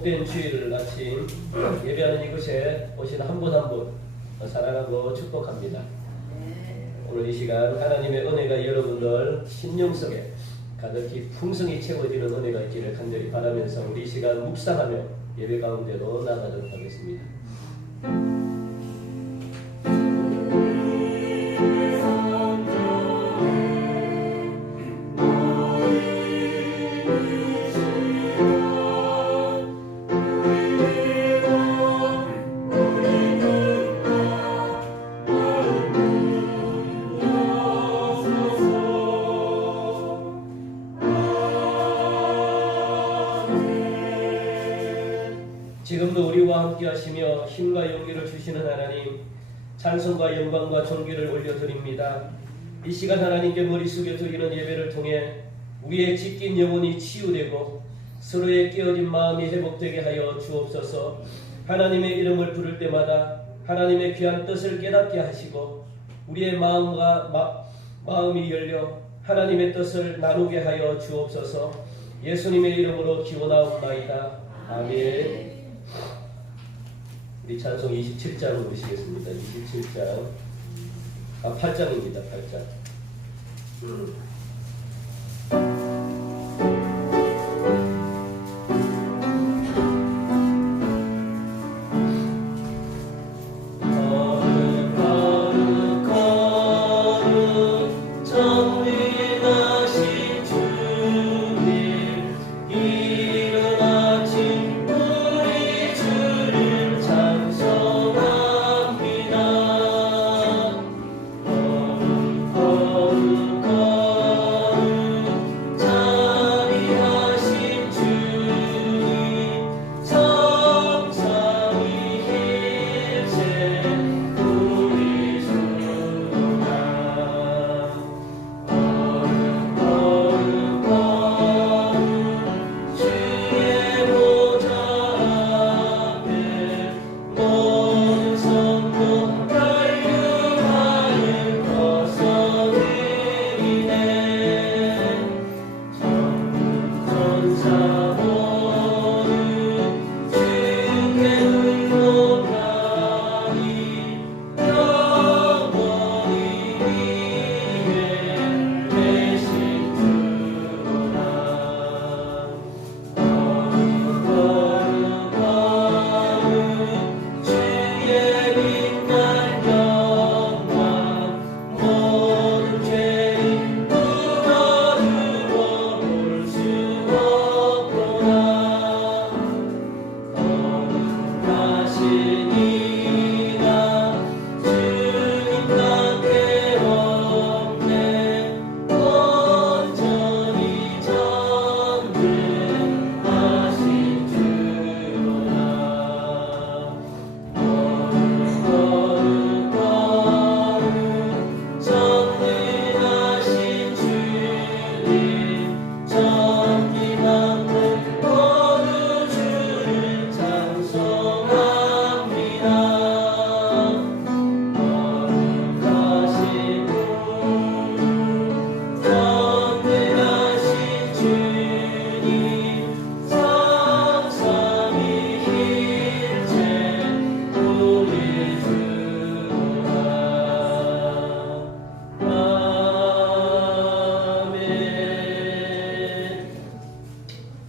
복된 주일 아침 예배하는 이곳에 오신 한 분 한 분 사랑하고 축복합니다. 오늘 이 시간 하나님의 은혜가 여러분들 심령 속에 가득히 풍성히 채워지는 은혜가 있기를 간절히 바라면서 우리 이 시간 묵상하며 예배 가운데로 나가도록 하겠습니다. 지금도 우리와 함께 하시며 힘과 용기를 주시는 하나님, 찬송과 영광과 존귀를 올려드립니다. 이 시간 하나님께 머리 숙여 드리는 예배를 통해 우리의 찢긴 영혼이 치유되고 서로의 깨어진 마음이 회복되게 하여 주옵소서. 하나님의 이름을 부를 때마다 하나님의 귀한 뜻을 깨닫게 하시고 우리의 마음이 열려 하나님의 뜻을 나누게 하여 주옵소서. 예수님의 이름으로 기원하옵나이다. 아멘. 우리 찬송 27장을 보시겠습니다. 27장 8장입니다. 8장.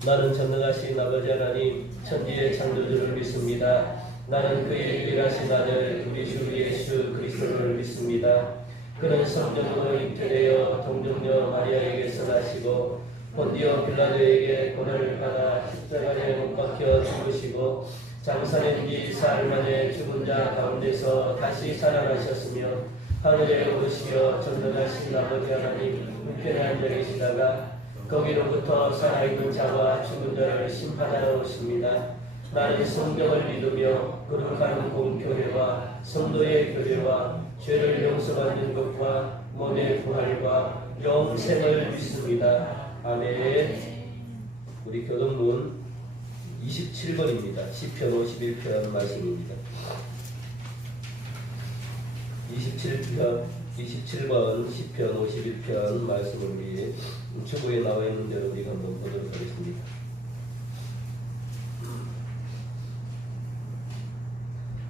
나는 전능하신 아버지 하나님 천지의 창조주를 믿습니다. 나는 그의 유일하신 아들 우리 주 예수 그리스도를 믿습니다. 그는 성령으로 잉태되어 동정녀 마리아에게서 나시고 본디오 빌라도에게 고난을 받아 십자가에 못 박혀 죽으시고 장사된 지 사흘 만에 죽은 자 가운데서 다시 살아나셨으며 하늘에 오르시어 전능하신 아버지 하나님 우편에 앉아 계시다가 거기로부터 살아있는 자와 죽은 자를 심판하러 오십니다. 나는 성경을 믿으며 거룩한 공교회와 성도의 교회와 죄를 용서받는 것과 몸의 부활과 영생을 믿습니다. 아멘. 우리 교동문 27번입니다. 시편 51편 말씀입니다. 27번 시편 51편 말씀을 우리 우체부에 나와 있는 대로 우리가 한번 보도록 하겠습니다.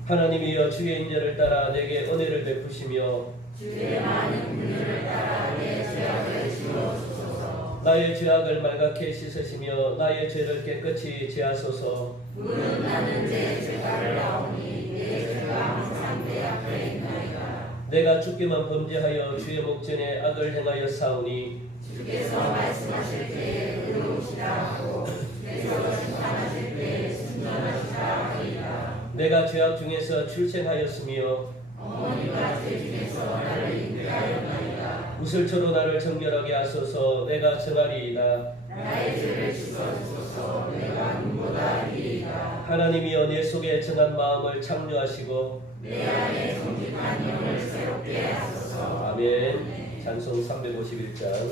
하나님이여 주의 인자를 따라 내게 은혜를 베푸시며 주의 많은 긍휼을 따라 내 죄악을 지워주소서. 나의 죄악을 말갛게 씻으시며 나의 죄를 깨끗이 제하소서. 무릇 나는 내 죄가를 나오니 내 죄가 항상 내 앞에 있나이다. 내가 주께만 범죄하여 주의 목전에 악을 행하여 싸우니 주께서 말씀하실 때에 의로우시다 하고 주께서 심판하실 때에 순전하시다 하리이다. 내가 죄악 중에서 출생하였으며 어머니가 죄 중에서 나를 잉태하였나이다. 우슬초로 나를 정결하게 하소서. 내가 정하리이다. 나의 죄를 씻어주소서. 내가 눈보다 이리이다. 하나님이여 내 속에 정한 마음을 창조하시고 내 안에 정직한 영을 새롭게 하소서. 아멘. 찬송 351장.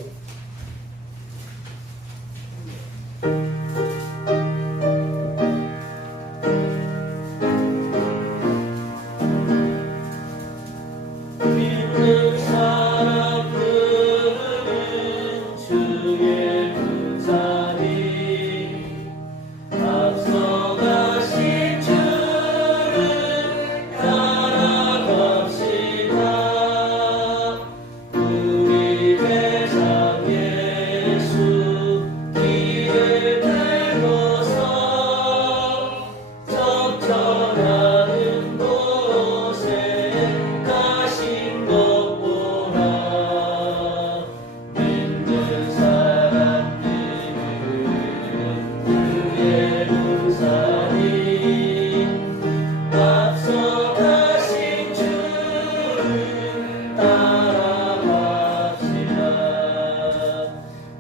믿는 사람들은 주의 군사니 앞서가신 주를 따라갑시다. 우리 대장 예수 길을 들고서 적절하는 곳에 가신 것 보라. 믿는 사람들은 그의 군사니 앞서 가신 주를 따라갑시다.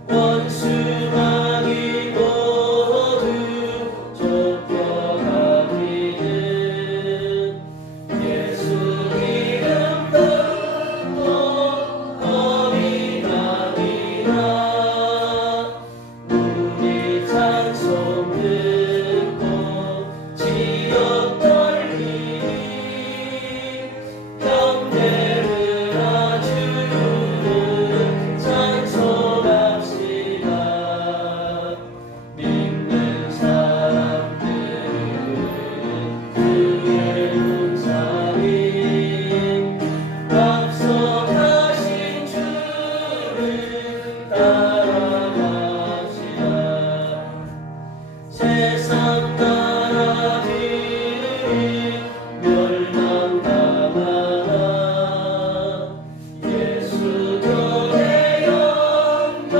원수마귀 모두 쫓겨가기는 예수 이름 듣고 겁이 나니라. 우리 찬송 듣고 지옥 떨리니 경배를 주를 찬송합시다. 믿는 사람들은 그의 군사니 앞서 가신 주를 따라갑시다. 세상 나라들이 멸망당하나 예수 교회 영광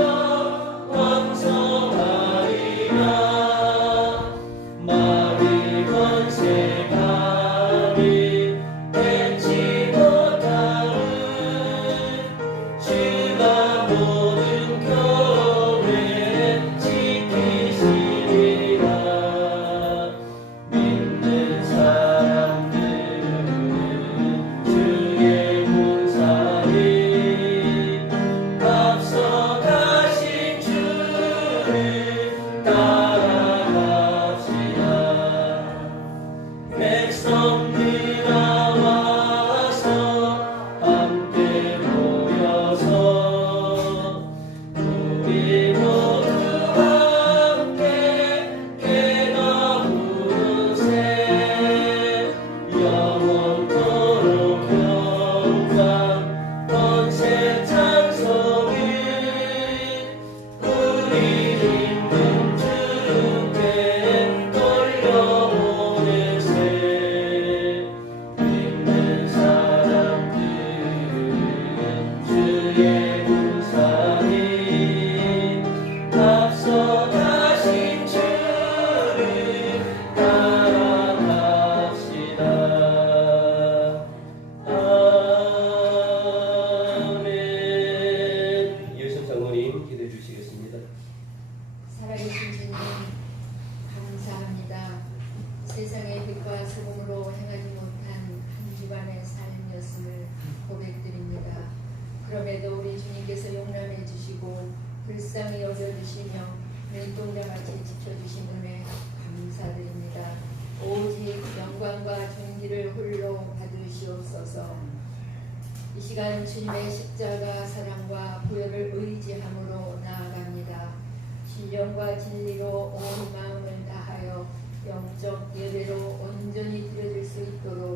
왕성하리라. 마귀 권세 감히 뱉지 못하는 주가 모든 교회 지키시리라. 믿는 사람들은 주의 군사니 앞서 가신 주를 따라갑시다. 백성들 나와서 함께 모여서 우리 모두 함께 깨가 부르세. 영원토록 영광 권세 찬송을 우리 힘든 주께 돌려보내세. 믿는 사람들은 주의 군사니 앞서 가신 주를 따라갑시다. 아멘. 예수 장로님 기도해 주시겠습니다. 살아계신 주님 감사합니다. 세상의 빛과 소금으로 행하지 못한 한 집안의 삶이었음을 고백드립니다. 그럼에도 우리 주님께서 용납해 주시고 불쌍히 여겨주시며 눈동자같이 지켜주신 은혜 감사드립니다. 오직 영광과 존귀를 홀로 받으시옵소서. 이 시간 주님의 십자가 사랑과 보혈을 의지함으로 나아갑니다. 신령과 진리로 온 마음을 다하여 영적 예배로 온전히 드려질 수 있도록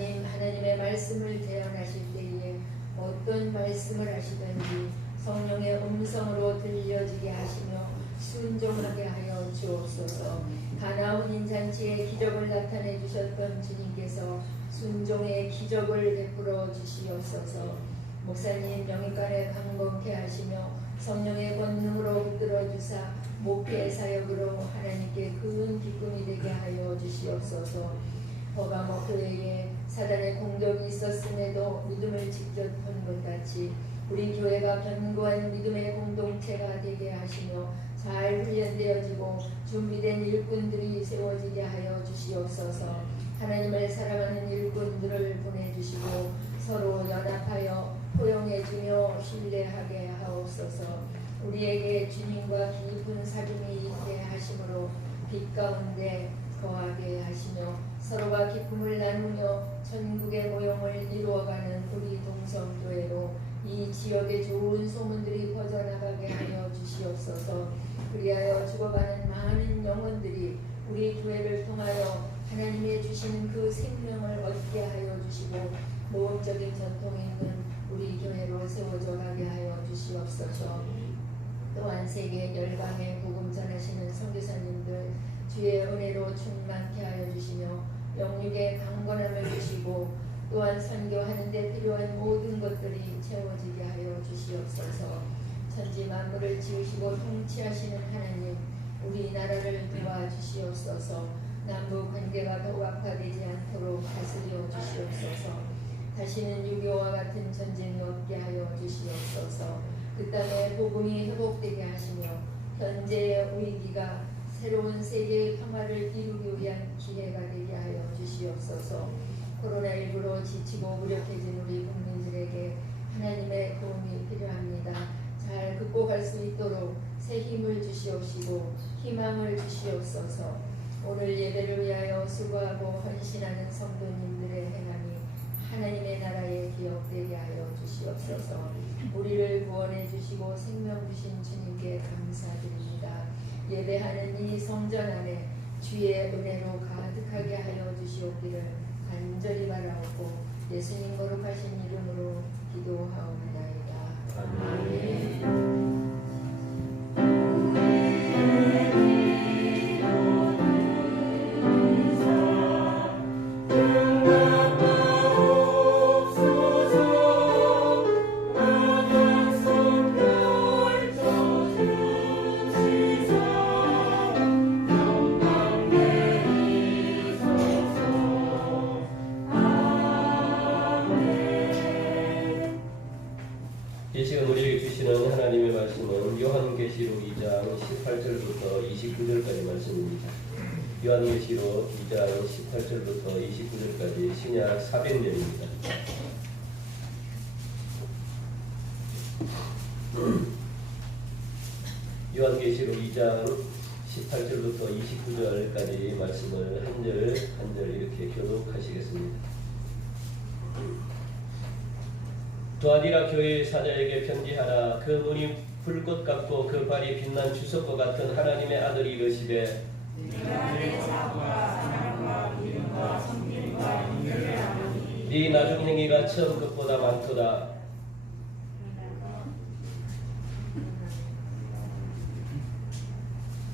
목사님 하나님의 말씀을 대언하실 때에 어떤 말씀을 하시든지 성령의 음성으로 들려지게 하시며 순종하게 하여 주옵소서. 가나 혼인잔치에 기적을 나타내 주셨던 주님께서 순종의 기적을 베풀어 주시옵소서. 목사님 영육간에 강건케 하시며 성령의 권능으로 붙들어 주사 목회 사역으로 하나님께 큰 기쁨이 되게 하여 주시옵소서. 버가모 교회에 사단의 공격이 있었음에도 믿음을 지켰던 것 같이 우리 교회가 견고한 믿음의 공동체가 되게 하시며 잘 훈련되어지고 준비된 일꾼들이 세워지게 하여 주시옵소서. 하나님을 사랑하는 일꾼들을 보내주시고 서로 연합하여 포용해주며 신뢰하게 하옵소서. 우리에게 주님과 깊은 사귐이 있게 하심으로 빛 가운데 거하게 하시며 서로가 기쁨을 나누며 천국의 모형을 이루어가는 우리 동성교회로 이 지역의 좋은 소문들이 퍼져나가게 하여 주시옵소서. 그리하여 죽어가는 많은 영혼들이 우리 교회를 통하여 하나님의 주신 그 생명을 얻게 하여 주시고 모험적인 전통이 있는 우리 교회로 세워져 가게 하여 주시옵소서. 또한 세계 열방에 복음 전하시는 선교사님들 주의 은혜로 충만케 하여 주시며 영육의 강건함을 주시고 또한 선교하는 데 필요한 모든 것들이 채워지게 하여 주시옵소서. 천지 만물을 지으시고 통치하시는 하나님, 우리나라를 도와주시옵소서. 남북 관계가 더욱 악화되지 않도록 다스려 주시옵소서. 다시는 유교와 같은 전쟁이 없게 하여 주시옵소서. 그 땅에 복음이 회복되게 하시며 현재의 위기가 새로운 세계의 평화를 이루기 위한 기회가 되게 하여 주시옵소서. 코로나19로 지치고 무력해진 우리 국민들에게 하나님의 도움이 필요합니다. 잘 극복할 수 있도록 새 힘을 주시옵시고 희망을 주시옵소서. 오늘 예배를 위하여 수고하고 헌신하는 성도님들의 행함이 하나님의 나라에 기억되게 하여 주시옵소서. 우리를 구원해 주시고 생명 주신 주님께 감사드립니다. 예배하는 이 성전 안에 주의 은혜로 가득하게 하여 주시옵기를 간절히 바라옵고 예수님 거룩하신 이름으로 기도하옵나이다. 아멘. 이 시간 우리에게 주시는 하나님의 말씀은 요한계시록 2장 18절부터 29절까지 말씀입니다. 요한계시록 2장 18절부터 29절까지 신약 400년입니다. 요한계시록 2장 18절부터 29절까지 말씀을 한 절 한 절 이렇게 교독하시겠습니다. 두아디라 교회의 사자에게 편지하라. 그 눈이 불꽃 같고 그 발이 빛난 주석과 같은 하나님의 아들이 이르시되 네 나중 행위가 처음 것보다 많도다.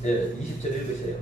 네, 20절 읽으세요.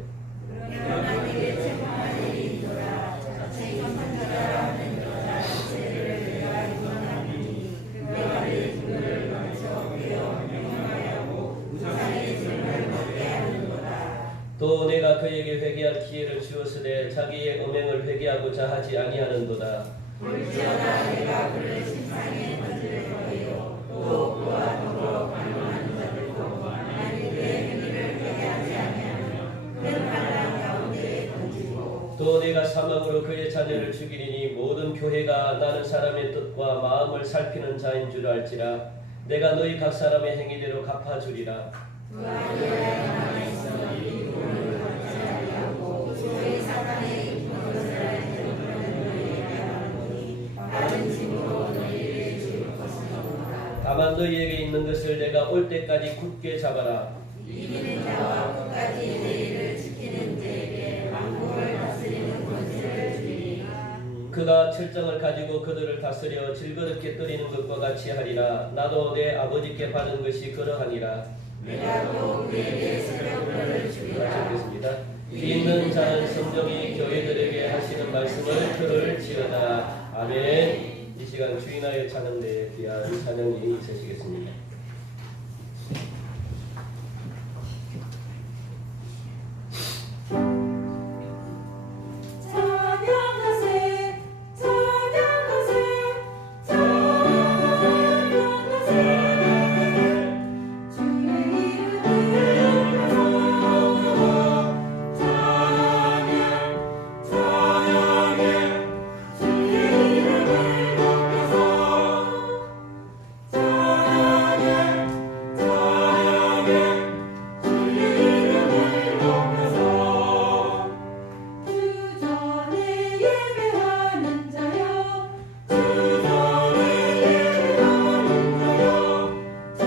또 내가 그에게 회개할 기회를 주었으되 자기의 음행을 회개하고자 하지 아니하는도다. 볼지어다 내가 그를 심상에 던질 거예요. 또 그와 더불어 관원하는 자들도 만일 그의 행위를 회개하지 아니하면 큰 환난 가운데에 던지고 또 내가 사망으로 그의 자녀를 죽이리니 모든 교회가 나는 사람의 뜻과 마음을 살피는 자인 줄 알지라. 내가 너희 각 사람의 행위대로 갚아주리라. 두아디라에 남아있어 이 돈을 받지 아니하고 소위 사탄의 깊은 것을 알지는 너희에게 하노니 다른 짐으로 너희를 줄 것이니라. 다만 너희에게 있는 것을 내가 올 때까지 굳게 잡아라. 이기는 자와 끝까지 내일을 지키는 자에게 왕국을 다스리는 권세를 주리니 그가 철장을 가지고 그들을 다스려 질그럽게 떠리는 것과 같이 하리라. 나도 내 아버지께 받은 것이 그러하니라. 내가 또 그에게 새벽별을 주리라. 읽겠습니다. 귀 있는 자는 성령이 교회들에게 하시는 말씀을 들을지어다. 아멘. 이 시간 주인하여 찬양대에 귀한 찬양이 있으시겠습니다. 찬양하세 찬양하세 찬양하세 주의 이름을 높여서 찬양 찬양해 주의 이름을 높여서 찬양해 찬양해 주의 이름을 높여서 주 전에 예배하는 자여 주 전에 예배하는 자여 주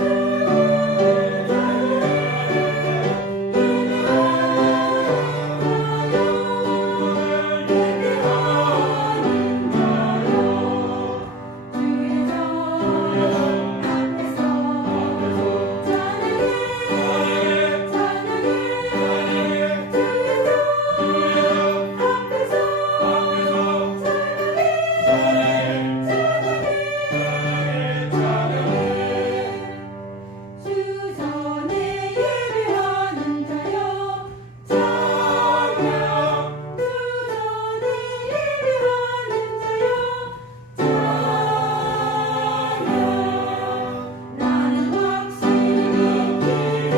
전에 예배하는 자여 찬양 주 전에 예배하는 자여 찬양 나는 확신이 주의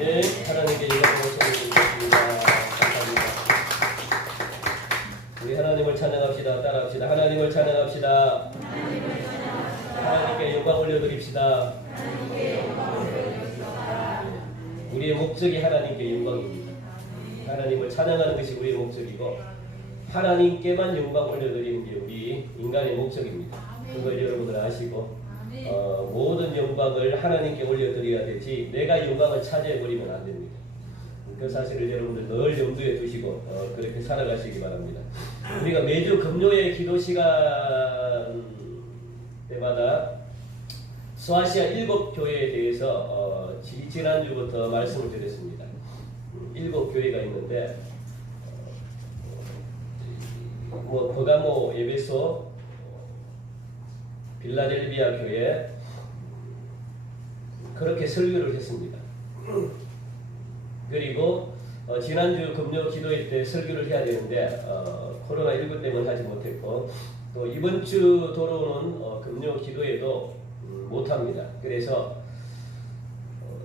네, 하나님께 영광을 돌리겠습니다. 감사합니다. 우리 하나님을 찬양합시다. 따라합시다. 하나님을 찬양합시다. 하나님께 영광 올려드립시다. 우리의 목적이 하나님께 영광입니다. 하나님을 찬양하는 것이 우리의 목적이고 하나님께만 영광 올려드리는 게 우리 인간의 목적입니다. 그걸 여러분들 아시고 모든 영광을 하나님께 올려드려야 되지 내가 영광을 차지해버리면 안 됩니다. 그 사실을 여러분들 늘 염두에 두시고 그렇게 살아가시기 바랍니다. 우리가 매주 금요일 기도 시간 때마다 소아시아 7교회에 대해서 지난주부터 말씀을 드렸습니다. 7교회가 있는데 버가모, 에베소, 빌라델비아 교회 그렇게 설교를 했습니다. 그리고 지난주 금요 기도회 때 설교를 해야 되는데 코로나19 때문에 하지 못했고 또 이번 주 돌아오는 금요 기도회도 못합니다. 그래서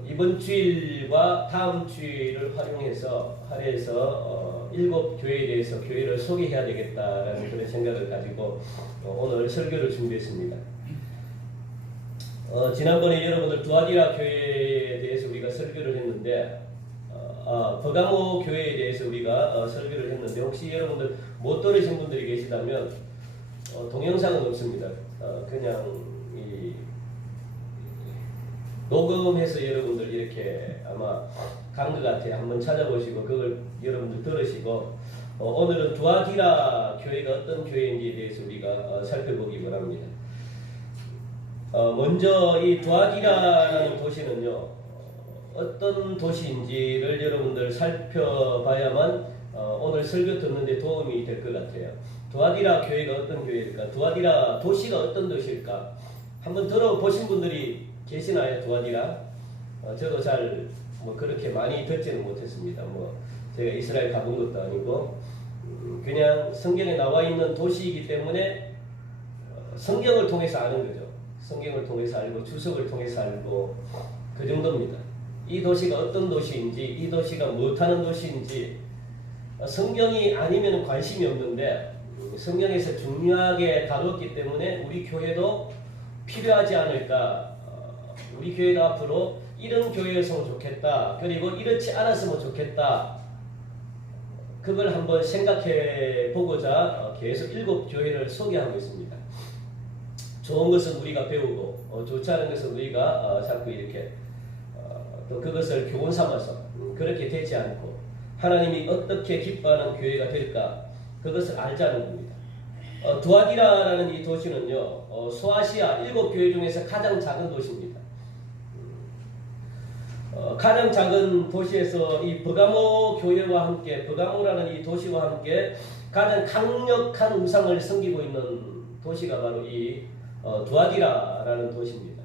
이번 주일과 다음 주일을 활용해서 7교회에 대해서 교회를 소개해야 되겠다라는 그런 생각을 가지고 오늘 설교를 준비했습니다. 지난번에 여러분들 두아디라 교회에 대해서 우리가 설교를 했는데 버가모 교회에 대해서 우리가 설교를 했는데 혹시 여러분들 못 들으신 분들이 계시다면 동영상은 없습니다. 그냥 녹음해서 여러분들 이렇게 아마 간 것 같아요. 한번 찾아보시고 그걸 여러분들 들으시고 오늘은 두아디라 교회가 어떤 교회인지에 대해서 우리가 살펴보기 원합니다. 먼저 이 두아디라라는 도시는요 어떤 도시인지를 여러분들 살펴봐야만 오늘 설교 듣는데 도움이 될 것 같아요. 두아디라 교회가 어떤 교회일까? 두아디라 도시가 어떤 도시일까? 한번 들어보신 분들이 계시나요? 두아디라? 저도 잘 뭐 그렇게 많이 듣지는 못했습니다. 뭐 제가 이스라엘 가본 것도 아니고 그냥 성경에 나와 있는 도시이기 때문에 성경을 통해서 아는 거죠. 성경을 통해서 알고 주석을 통해서 알고 그 정도입니다. 이 도시가 어떤 도시인지, 이 도시가 무엇하는 도시인지 성경이 아니면 관심이 없는데 성경에서 중요하게 다뤘기 때문에 우리 교회도 필요하지 않을까. 우리 교회도 앞으로 이런 교회였으면 좋겠다. 그리고 이렇지 않았으면 좋겠다. 그걸 한번 생각해 보고자 계속 7 교회를 소개하고 있습니다. 좋은 것은 우리가 배우고 좋지 않은 것은 우리가 자꾸 이렇게 또 그것을 교훈 삼아서 그렇게 되지 않고 하나님이 어떻게 기뻐하는 교회가 될까 그것을 알자는 겁니다. 두아디라라는 이 도시는요 소아시아 7 교회 중에서 가장 작은 도시입니다. 가장 작은 도시에서 이 버가모 교회와 함께 버가모라는 이 도시와 함께 가장 강력한 우상을 섬기고 있는 도시가 바로 이 두아디라라는 도시입니다.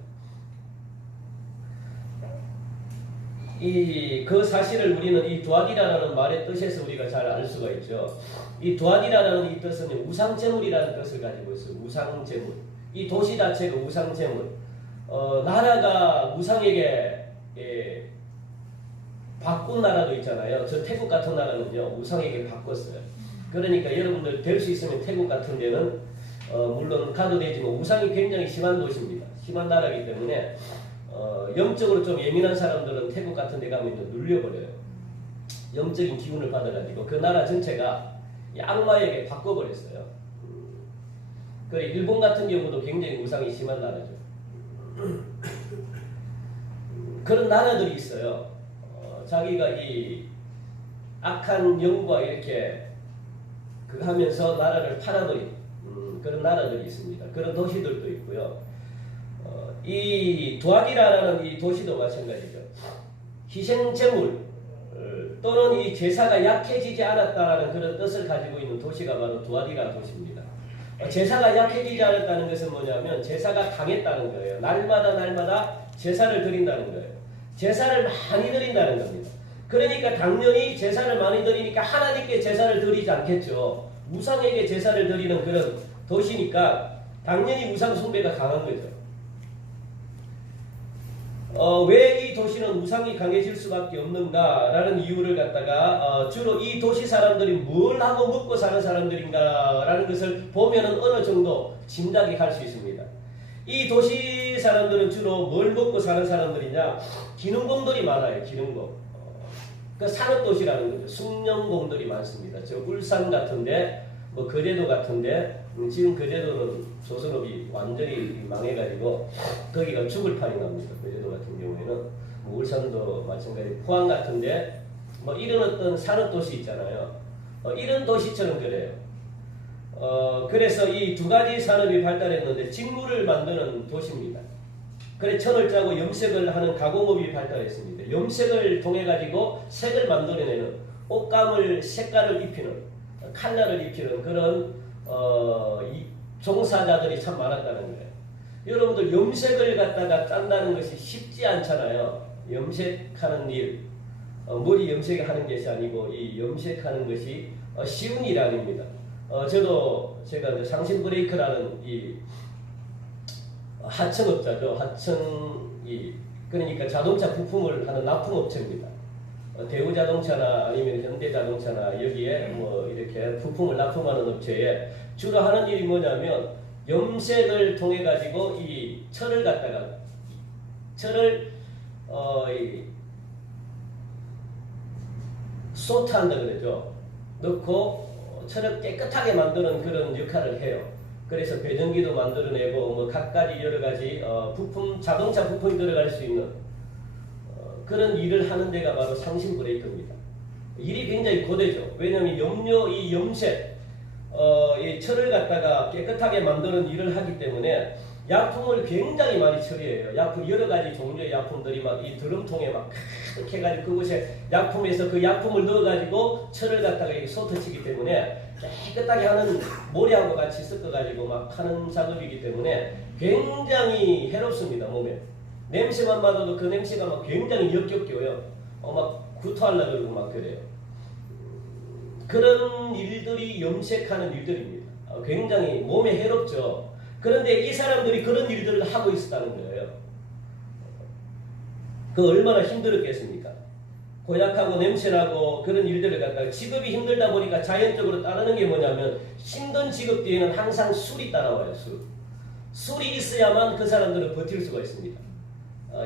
그 사실을 우리는 이 두아디라라는 말의 뜻에서 우리가 잘 알 수가 있죠. 이 두아디라라는 이 뜻은 우상제물이라는 뜻을 가지고 있어요. 우상제물. 이 도시 자체가 우상제물. 나라가 우상에게 바꾼 나라도 있잖아요. 저 태국 같은 나라는요 우상에게 바꿨어요. 그러니까 여러분들 될 수 있으면 태국 같은 데는 물론 가도 되지만 우상이 굉장히 심한 도시입니다. 심한 나라이기 때문에 영적으로 좀 예민한 사람들은 태국 같은 데 가면 눌려버려요. 영적인 기운을 받아가지고 그 나라 전체가 악마에게 바꿔버렸어요. 그래 일본 같은 경우도 굉장히 우상이 심한 나라죠. 그런 나라들이 있어요. 자기가 이 악한 영과 이렇게 그 하면서 나라를 팔아버린 그런 나라들이 있습니다. 그런 도시들도 있고요. 이 두아디라라는 이 도시도 마찬가지죠. 희생제물 또는 이 제사가 약해지지 않았다라는 그런 뜻을 가지고 있는 도시가 바로 두아디라 도시입니다. 제사가 약해지지 않았다는 것은 뭐냐면 제사가 강했다는 거예요. 날마다 제사를 드린다는 거예요. 제사를 많이 드린다는 겁니다. 그러니까 당연히 제사를 많이 드리니까 하나님께 제사를 드리지 않겠죠. 우상에게 제사를 드리는 그런 도시니까 당연히 우상 숭배가 강한 거죠. 왜 이 도시는 우상이 강해질 수밖에 없는가라는 이유를 갖다가 주로 이 도시 사람들이 뭘 하고 먹고 사는 사람들인가라는 것을 보면은 어느 정도 짐작이 갈 수 있습니다. 이 도시 사람들은 주로 뭘 먹고 사는 사람들이냐? 기능공들이 많아요. 기능공. 그 산업도시라는 거죠. 숙련공들이 많습니다. 저 울산 같은데 뭐 거제도 같은데 지금 거제도는 조선업이 완전히 망해가지고 거기가 죽을 판이 납니다. 거제도 같은 경우에는 뭐 울산도 마찬가지, 포항 같은데 뭐 이런 어떤 산업도시 있잖아요. 이런 도시처럼 그래요. 그래서 이 두 가지 산업이 발달했는데 직물을 만드는 도시입니다. 그래 천을 짜고 염색을 하는 가공업이 발달했습니다. 염색을 통해 가지고 색을 만들어내는 옷감을 색깔을 입히는 칼라를 입히는 그런 종사자들이 참 많았다는 거예요. 여러분들 염색을 갖다가 짠다는 것이 쉽지 않잖아요. 염색하는 일, 머리 염색하는 것이 아니고 이 염색하는 것이 쉬운 일이 아닙니다. 제가 상신 브레이크라는 이 하청업자죠. 그러니까 자동차 부품을 하는 납품업체입니다. 대우자동차나 아니면 현대자동차나 여기에 뭐 이렇게 부품을 납품하는 업체에 주로 하는 일이 뭐냐면 염색을 통해 가지고 이 철을 갖다가 소트한다 그러죠. 넣고 철을 깨끗하게 만드는 그런 역할을 해요. 그래서 배전기도 만들어내고 뭐 각가지 여러 가지 부품, 자동차 부품이 들어갈 수 있는 그런 일을 하는 데가 바로 상신 브레이크입니다. 일이 굉장히 고되죠. 왜냐하면 이 염색, 이 철을 갖다가 깨끗하게 만드는 일을 하기 때문에 약품을 굉장히 많이 처리해요. 약품 여러 가지 종류의 약품들이 막 이 드럼통에 막 가득 해가지고 그곳에 약품에서 그 약품을 넣어가지고 철을 갖다가 이렇게 솟아치기 때문에 깨끗하게 하는 모래하고 같이 섞어가지고 막 하는 작업이기 때문에 굉장히 해롭습니다. 몸에 냄새만 맡아도 그 냄새가 막 굉장히 역겹고요. 막 구토하려고 그러고 막 그래요. 그런 일들이 염색하는 일들입니다. 굉장히 몸에 해롭죠. 그런데 이 사람들이 그런 일들을 하고 있었다는 거예요. 그 얼마나 힘들었겠습니까? 고약하고 냄새나고 그런 일들을 갖다가 직업이 힘들다 보니까 자연적으로 따르는 게 뭐냐면 힘든 직업 뒤에는 항상 술이 따라와요. 술이 있어야만 그 사람들은 버틸 수가 있습니다.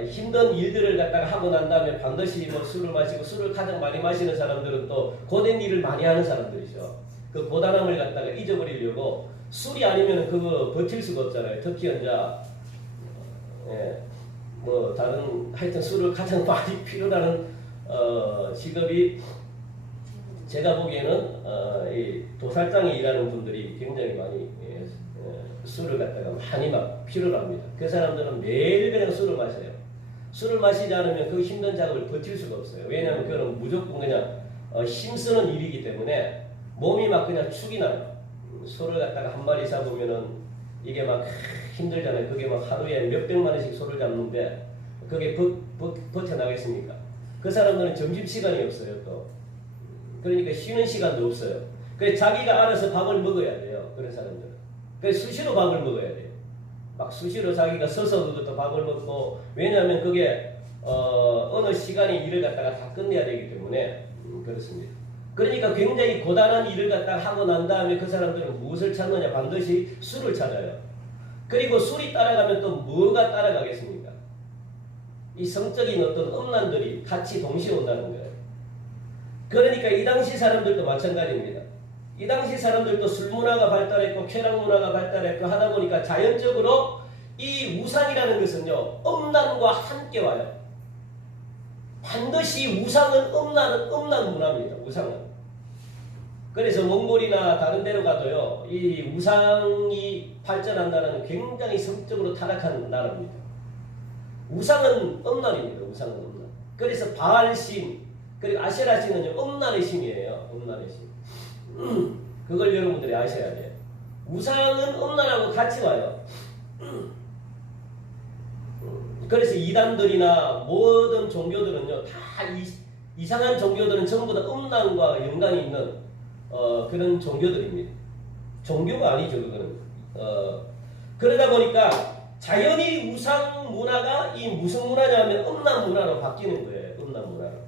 힘든 일들을 갖다가 하고 난 다음에 반드시 뭐 술을 마시고 술을 가장 많이 마시는 사람들은 또 고된 일을 많이 하는 사람들이죠. 그 고단함을 갖다가 잊어버리려고 술이 아니면 그거 버틸 수가 없잖아요. 특히 이제 뭐 다른 하여튼 술을 가장 많이 필요로 하는 직업이 제가 보기에는 이 도살장에 일하는 분들이 굉장히 많이 술을 갖다가 많이 막 필요로 합니다. 그 사람들은 매일 그냥 술을 마셔요. 술을 마시지 않으면 그 힘든 작업을 버틸 수가 없어요. 왜냐하면 그건 무조건 그냥 힘쓰는 일이기 때문에 몸이 막 그냥 축이 나요. 소를 갖다가 한 마리 잡으면은 이게 막 힘들잖아요. 그게 막 하루에 몇백만 원씩 소를 잡는데 그게 버텨나겠습니까? 그 사람들은 점심시간이 없어요. 또 그러니까 쉬는 시간도 없어요. 그래서 자기가 알아서 밥을 먹어야 돼요. 그런 사람들은. 그래서 수시로 밥을 먹어야 돼요. 막 수시로 자기가 서서 그것도 밥을 먹고, 왜냐하면 그게 어느 시간에 일을 갖다가 다 끝내야 되기 때문에 그렇습니다. 그러니까 굉장히 고단한 일을 갖다가 하고 난 다음에 그 사람들은 무엇을 찾느냐? 반드시 술을 찾아요. 그리고 술이 따라가면 또 뭐가 따라가겠습니까? 이 성적인 어떤 음란들이 같이 동시에 온다는 거예요. 그러니까 이 당시 사람들도 마찬가지입니다. 이 당시 사람들도 술 문화가 발달했고 쾌락 문화가 발달했고 하다 보니까 자연적으로 이 우상이라는 것은요, 음란과 함께 와요. 반드시 우상은 음란 문화입니다. 우상은. 그래서 몽골이나 다른 데로 가도요, 이 우상이 발전한다는 굉장히 성적으로 타락한 나라입니다. 우상은 음란입니다. 우상은 음란. 그래서 바알신, 그리고 아세라신은요, 음란의 신이에요. 음란의 신. 그걸 여러분들이 아셔야 돼요. 우상은 음란하고 같이 와요. 그래서 이단들이나 모든 종교들은요, 다 이상한 종교들은 전부 다 음란과 연관이 있는 그런 종교들입니다. 종교가 아니죠, 그거는. 그러다 보니까 자연히 우상 문화가 이 무슨 문화냐면 음란 문화로 바뀌는 거예요. 음란 문화로.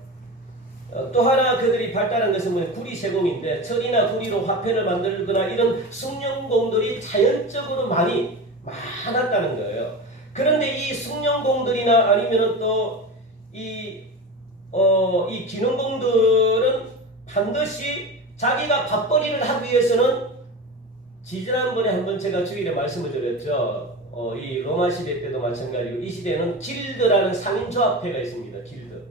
또 하나 그들이 발달한 것은 뭐냐, 구리 세공인데 철이나 구리로 화폐를 만들거나 이런 숭늉공들이 자연적으로 많았다는 거예요. 그런데 이 숭늉공들이나 아니면은 또 이 기능공들은 반드시 자기가 밥벌이를 하기 위해서는, 지난번에 한번 제가 주일에 말씀을 드렸죠. 이 로마 시대 때도 마찬가지고 이 시대에는 길드라는 상인조합회가 있습니다. 길드.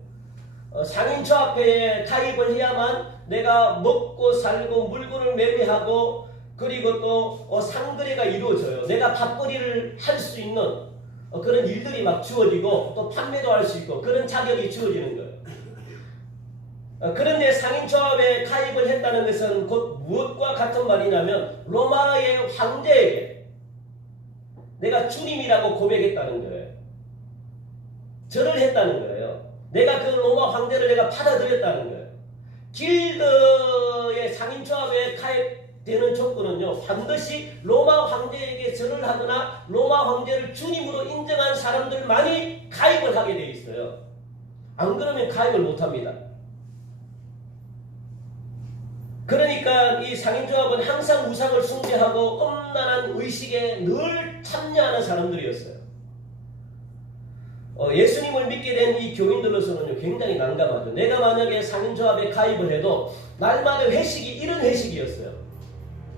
상인조합회에 가입을 해야만 내가 먹고 살고 물건을 매매하고 그리고 또 상거래가 이루어져요. 내가 밥벌이를 할 수 있는 그런 일들이 막 주어지고 또 판매도 할 수 있고 그런 자격이 주어지는 거예요. 그런데 상인조합에 가입을 했다는 것은 곧 무엇과 같은 말이냐면 로마의 황제에게 내가 주님이라고 고백했다는 거예요. 절을 했다는 거예요. 내가 그 로마 황제를 내가 받아들였다는 거예요. 길드의 상인조합에 가입되는 조건은요, 반드시 로마 황제에게 절을 하거나 로마 황제를 주님으로 인정한 사람들만이 가입을 하게 되어 있어요. 안 그러면 가입을 못합니다. 그러니까 이 상인조합은 항상 우상을 숭배하고 음란한 의식에 늘 참여하는 사람들이었어요. 예수님을 믿게 된 이 교인들로서는 굉장히 난감하죠. 내가 만약에 상인조합에 가입을 해도 날마다 회식이 이런 회식이었어요.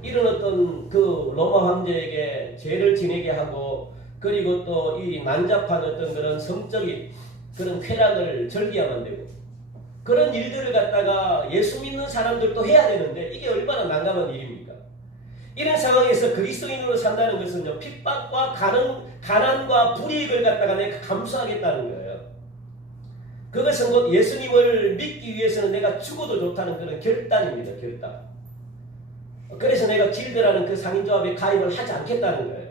이런 어떤 그 로마 황제에게 죄를 지내게 하고 그리고 또 이 난잡한 어떤 그런 성적인 그런 쾌락을 즐겨야만 되고 그런 일들을 갖다가 예수 믿는 사람들도 해야 되는데 이게 얼마나 난감한 일입니까? 이런 상황에서 그리스도인으로 산다는 것은요, 핍박과 가난과 불이익을 갖다가 내가 감수하겠다는 거예요. 그것은 곧 예수님을 믿기 위해서는 내가 죽어도 좋다는 그런 결단입니다. 결단. 그래서 내가 길드라는 그 상인조합에 가입을 하지 않겠다는 거예요.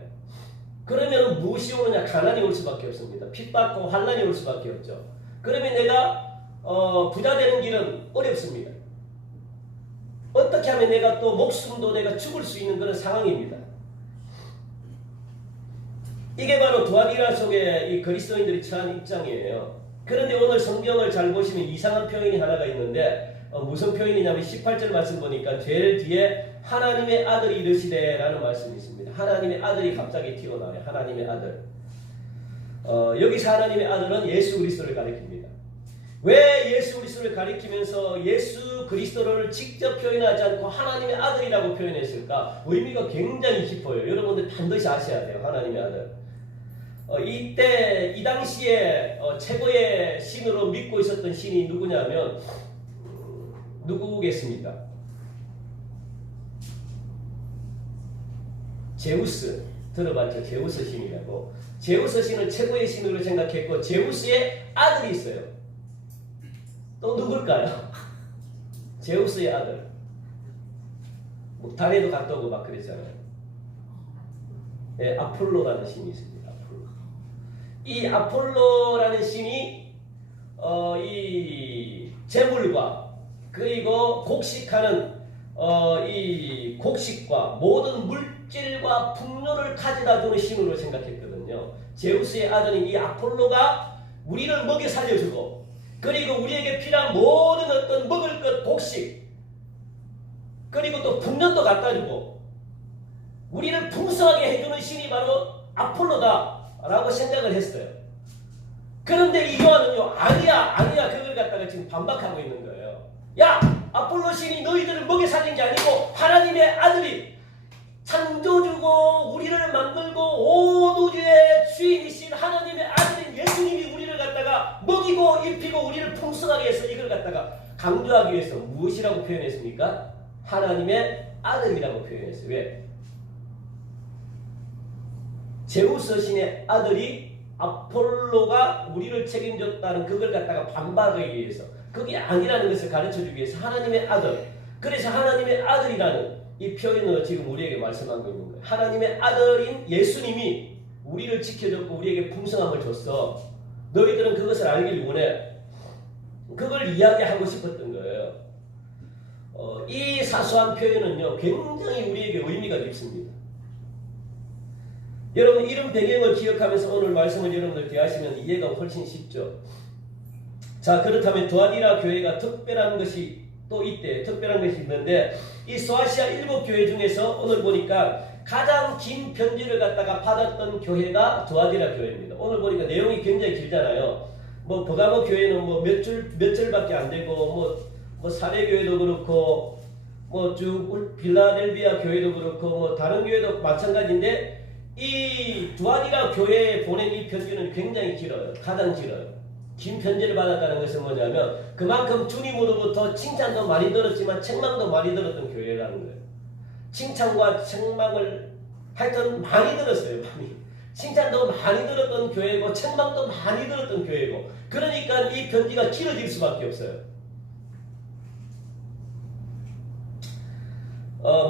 그러면 무엇이 오느냐? 가난이 올 수밖에 없습니다. 핍박과 환난이 올 수밖에 없죠. 그러면 내가 부자 되는 길은 어렵습니다. 어떻게 하면 내가 또 목숨도 내가 죽을 수 있는 그런 상황입니다. 이게 바로 두아디라 속에 이 그리스도인들이 처한 입장이에요. 그런데 오늘 성경을 잘 보시면 이상한 표현이 하나가 있는데 무슨 표현이냐면 18절 말씀 보니까 제일 뒤에 하나님의 아들이 이르시되 라는 말씀이 있습니다. 하나님의 아들이 갑자기 튀어나와요. 하나님의 아들. 여기서 하나님의 아들은 예수 그리스도를 가리킵니다. 왜 예수 그리스도를 가리키면서 예수 그리스도를 직접 표현하지 않고 하나님의 아들이라고 표현했을까? 의미가 굉장히 깊어요. 여러분들 반드시 아셔야 돼요. 하나님의 아들. 이때 이 당시에 최고의 신으로 믿고 있었던 신이 누구냐면 누구겠습니까? 제우스. 들어봤죠? 제우스 신이라고. 제우스 신을 최고의 신으로 생각했고 제우스의 아들이 있어요. 또 누굴까요? 제우스의 아들. 뭐 달에도 갔다 오고 막 그랬잖아요. 네, 아폴로라는 신이 있습니다. 아폴로. 이 아폴로라는 신이 이 재물과 그리고 곡식하는 이 곡식과 모든 물질과 풍요를 가져다 주는 신으로 생각했거든요. 제우스의 아들인 이 아폴로가 우리를 먹여 살려주고 그리고 우리에게 필요한 모든 어떤 먹을 것 곡식 그리고 또 풍년도 갖다 주고 우리를 풍성하게 해주는 신이 바로 아폴로다라고 생각을 했어요. 그런데 이 요한은요, 아니야 그걸 갖다가 지금 반박하고 있는 거예요. 야, 아폴로 신이 너희들을 먹여 살린 게 아니고 하나님의 아들이 창조주고 우리를 만들고 온 우주의 주인이신 하나님의 아들인 예수님이 우리를 갖다가 먹이고 입히고 우리를 풍성하게 해서 이걸 갖다가 강조하기 위해서 무엇이라고 표현했습니까? 하나님의 아들이라고 표현했어요. 왜? 제우스 신의 아들이 아폴로가 우리를 책임졌다는 그걸 갖다가 반박하기 위해서 그게 아니라는 것을 가르쳐주기 위해서 하나님의 아들. 그래서 하나님의 아들이라는 이 표현을 지금 우리에게 말씀하고 있는 거예요. 하나님의 아들인 예수님이 우리를 지켜줬고 우리에게 풍성함을 줬어. 너희들은 그것을 알길 원해. 그걸 이야기하고 싶었던 거예요. 이 사소한 표현은요, 굉장히 우리에게 의미가 깊습니다. 여러분, 이런 배경을 기억하면서 오늘 말씀을 여러분들 대하시면 이해가 훨씬 쉽죠. 자, 그렇다면 두아디라 교회가 특별한 것이 또 이때 특별한 것이 있는데 이 소아시아 7교회 중에서 오늘 보니까 가장 긴 편지를 갖다가 받았던 교회가 두아디라 교회입니다. 오늘 보니까 내용이 굉장히 길잖아요. 뭐 버가모 교회는 뭐 몇 절밖에 안 되고 뭐 사례교회도 그렇고 뭐 쭉 빌라델비아 교회도 그렇고 뭐 다른 교회도 마찬가지인데 이 두아디라 교회에 보낸 이 편지는 굉장히 길어요. 가장 길어요. 긴 편지를 받았다는 것은 뭐냐면 그만큼 주님으로부터 칭찬도 많이 들었지만 책망도 많이 들었던 교회라는 거예요. 칭찬과 책망을 하여튼 많이 들었어요. 많이. 칭찬도 많이 들었던 교회고 책망도 많이 들었던 교회고 그러니까 이 편지가 길어질 수밖에 없어요.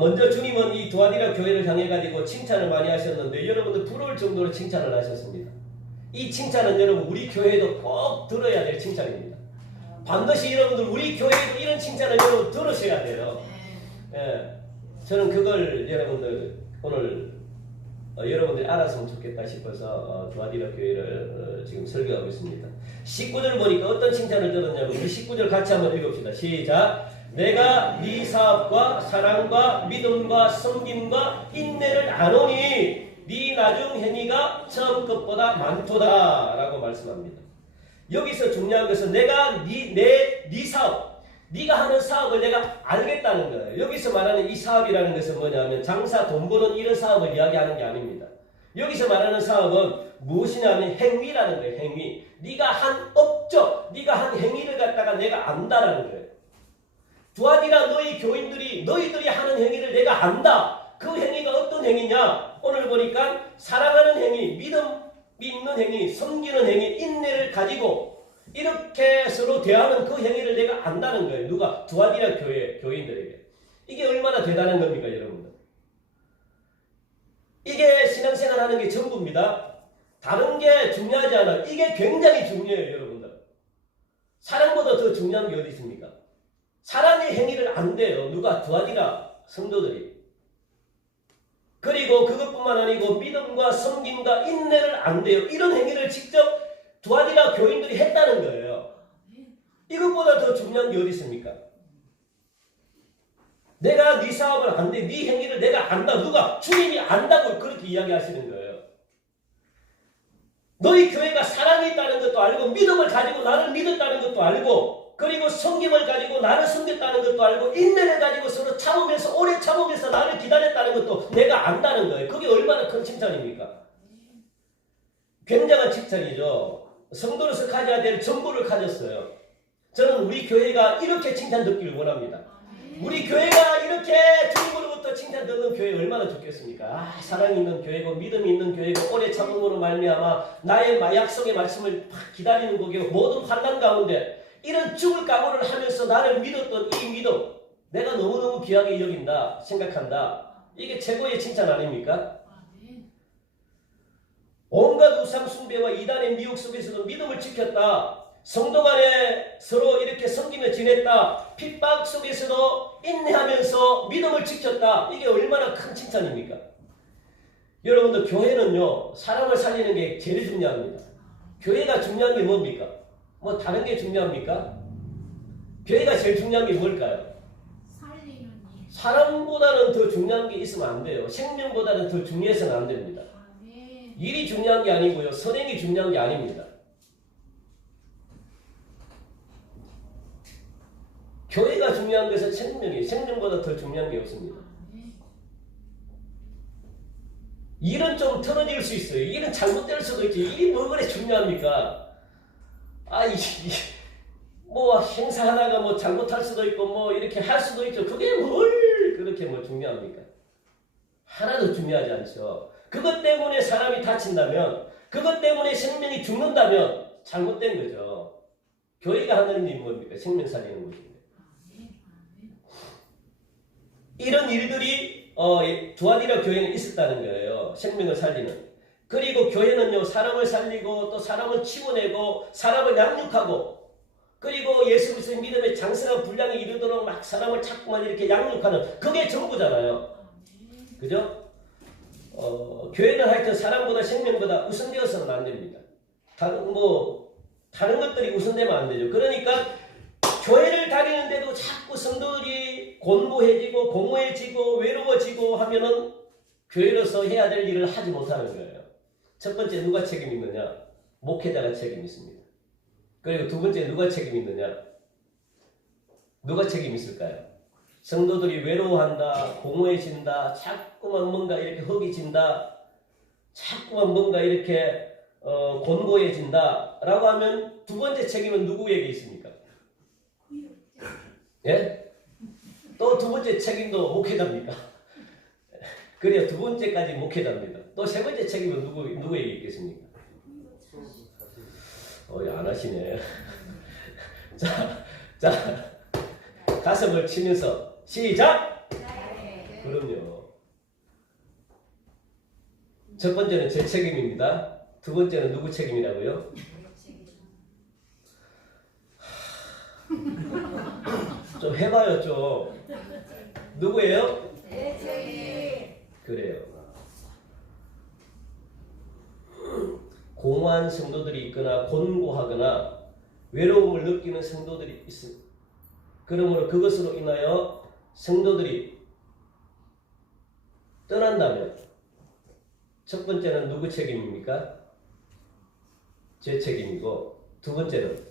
먼저 주님은 이 두아디라 교회를 향해 가지고 칭찬을 많이 하셨는데 여러분들 부러울 정도로 칭찬을 하셨습니다. 이 칭찬은 여러분 우리 교회도 꼭 들어야 될 칭찬입니다. 반드시 여러분들 우리 교회도 이런 칭찬을 여러분 들으셔야 돼요. 예, 저는 그걸 여러분들 오늘 여러분들이 알았으면 좋겠다 싶어서 두아디라 교회를 지금 설교하고 있습니다. 19절 보니까 어떤 칭찬을 들었냐면 우리 19절 같이 한번 읽읍시다. 시작. 내가 네 사업과 사랑과 믿음과 섬김과 인내를 아노니 네 나중 행위가 처음 것보다 많도다 라고 말씀합니다. 여기서 중요한 것은 내가 네 사업, 네가 하는 사업을 내가 알겠다는 거예요. 여기서 말하는 이 사업이라는 것은 뭐냐면 장사, 돈 버는 이런 사업을 이야기하는 게 아닙니다. 여기서 말하는 사업은 무엇이냐면 행위라는 거예요. 행위. 네가 한 업적, 네가 한 행위를 갖다가 내가 안다라는 거예요. 두아디라 너희 교인들이 너희들이 하는 행위를 내가 안다. 그 행위가 어떤 행위냐? 오늘 보니까 사랑하는 행위, 믿음 있는 행위, 섬기는 행위, 인내를 가지고 이렇게 서로 대하는 그 행위를 내가 안다는 거예요. 누가? 두아디라 교인들에게. 이게 얼마나 대단한 겁니까, 여러분들? 이게 신앙생활 하는 게 전부입니다. 다른 게 중요하지 않아요. 이게 굉장히 중요해요, 여러분들. 사랑보다 더 중요한 게 어디 있습니까? 사랑의 행위를 안 돼요. 누가? 두아디라 성도들이. 그리고 그것뿐만 아니고 믿음과 섬김과 인내를 안 돼요. 이런 행위를 직접 두아디라 교인들이 했다는 거예요. 이것보다 더 중요한 게 어디 있습니까? 내가 네 사업을 안 돼. 네 행위를 내가 안다. 누가? 주님이 안다고 그렇게 이야기하시는 거예요. 너희 교회가 사랑이 있다는 것도 알고 믿음을 가지고 나를 믿었다는 것도 알고 그리고 섬김을 가지고 나를 섬겼다는 것도 알고 인내를 가지고 서로 참으면서 오래 참으면서 나를 기다렸다는 것도 내가 안다는 거예요. 그게 얼마나 큰 칭찬입니까? 굉장한 칭찬이죠. 성도로서 가져야 될 전부를 가졌어요. 저는 우리 교회가 이렇게 칭찬 듣기를 원합니다. 우리 교회가 이렇게 주님으로부터 칭찬 듣는 교회 얼마나 좋겠습니까? 아, 사랑이 있는 교회고 믿음이 있는 교회고 오래 참음으로 말미암아 나의 약속의 말씀을 기다리는 거고 모든 환난 가운데 이런 죽을 각오를 하면서 나를 믿었던 이 믿음 내가 너무너무 귀하게 여긴다 생각한다. 이게 최고의 칭찬 아닙니까? 온갖 우상 숭배와 이단의 미혹 속에서도 믿음을 지켰다. 성도 간에 서로 이렇게 섬기며 지냈다. 핍박 속에서도 인내하면서 믿음을 지켰다. 이게 얼마나 큰 칭찬입니까? 여러분들 교회는요. 사람을 살리는 게 제일 중요합니다. 교회가 중요한 게 뭡니까? 뭐 다른 게 중요합니까? 교회가 제일 중요한 게 뭘까요? 사람보다는 더 중요한 게 있으면 안 돼요. 생명보다는 더 중요해서는 안 됩니다. 일이 중요한 게 아니고요. 선행이 중요한 게 아닙니다. 교회가 중요한 것은 생명이에요. 생명보다 더 중요한 게 없습니다. 일은 좀 틀어질 수 있어요. 일은 잘못될 수도 있죠. 일이 뭐 그래 중요합니까? 뭐 행사 하나가 뭐 잘못할 수도 있고 뭐 이렇게 할 수도 있죠. 그게 뭘 그렇게 뭐 중요합니까? 하나도 중요하지 않죠. 그것 때문에 사람이 다친다면, 그것 때문에 생명이 죽는다면 잘못된 거죠. 교회가 하는 일이 뭡니까? 생명 살리는 것입니다. 이런 일들이 두아디라 교회는 있었다는 거예요. 생명을 살리는. 그리고 교회는요. 사람을 살리고 또 사람을 치워내고 사람을 양육하고 그리고 예수 그리스도의 믿음의 장성한 분량에 이르도록 막 사람을 자꾸만 이렇게 양육하는 그게 전부잖아요. 그죠? 교회는 하여튼 사람보다 생명보다 우선되어서는 안 됩니다. 다른 것들이 우선되면 안 되죠. 그러니까 교회를 다니는데도 자꾸 성도들이 곤고해지고 공허해지고 외로워지고 하면은 교회로서 해야 될 일을 하지 못하는 거예요. 첫 번째 누가 책임 있느냐? 목회자가 책임 있습니다. 그리고 두 번째 누가 책임 있느냐? 누가 책임 있을까요? 성도들이 외로워한다, 공허해진다, 자꾸만 뭔가 이렇게 허기진다, 자꾸만 뭔가 이렇게 곤고해진다 라고 하면 두 번째 책임은 누구에게 있습니까? 예? 또 두 번째 책임도 목회자입니까? 그래요. 두 번째까지 목회자입니다. 또 세 번째 책임은 누구에게 있겠습니까? 안 하시네. 자, 가슴을 치면서 시작! 그럼요. 첫 번째는 제 책임입니다. 두 번째는 누구 책임이라고요? 좀 해봐요, 좀. 누구예요? 내 책임. 그래요. 공허한 성도들이 있거나 곤고하거나 외로움을 느끼는 성도들이 있습니다. 그러므로 그것으로 인하여 성도들이 떠난다면 첫 번째는 누구 책임입니까? 제 책임이고 두 번째는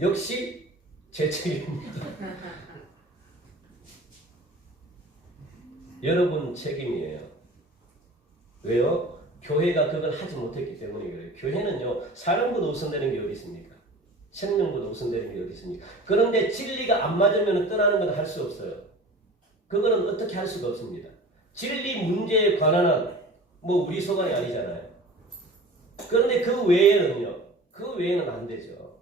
역시 제 책임입니다. 여러분 책임이에요. 왜요? 교회가 그걸 하지 못했기 때문에 그래요. 교회는요. 사람보다 우선되는 게 어디 있습니까? 생명보다 우선되는 게 어디 있습니까? 그런데 진리가 안 맞으면 떠나는 건 할 수 없어요. 그거는 어떻게 할 수가 없습니다. 진리 문제에 관한 한 뭐 우리 소관이 아니잖아요. 그런데 그 외에는 안 되죠.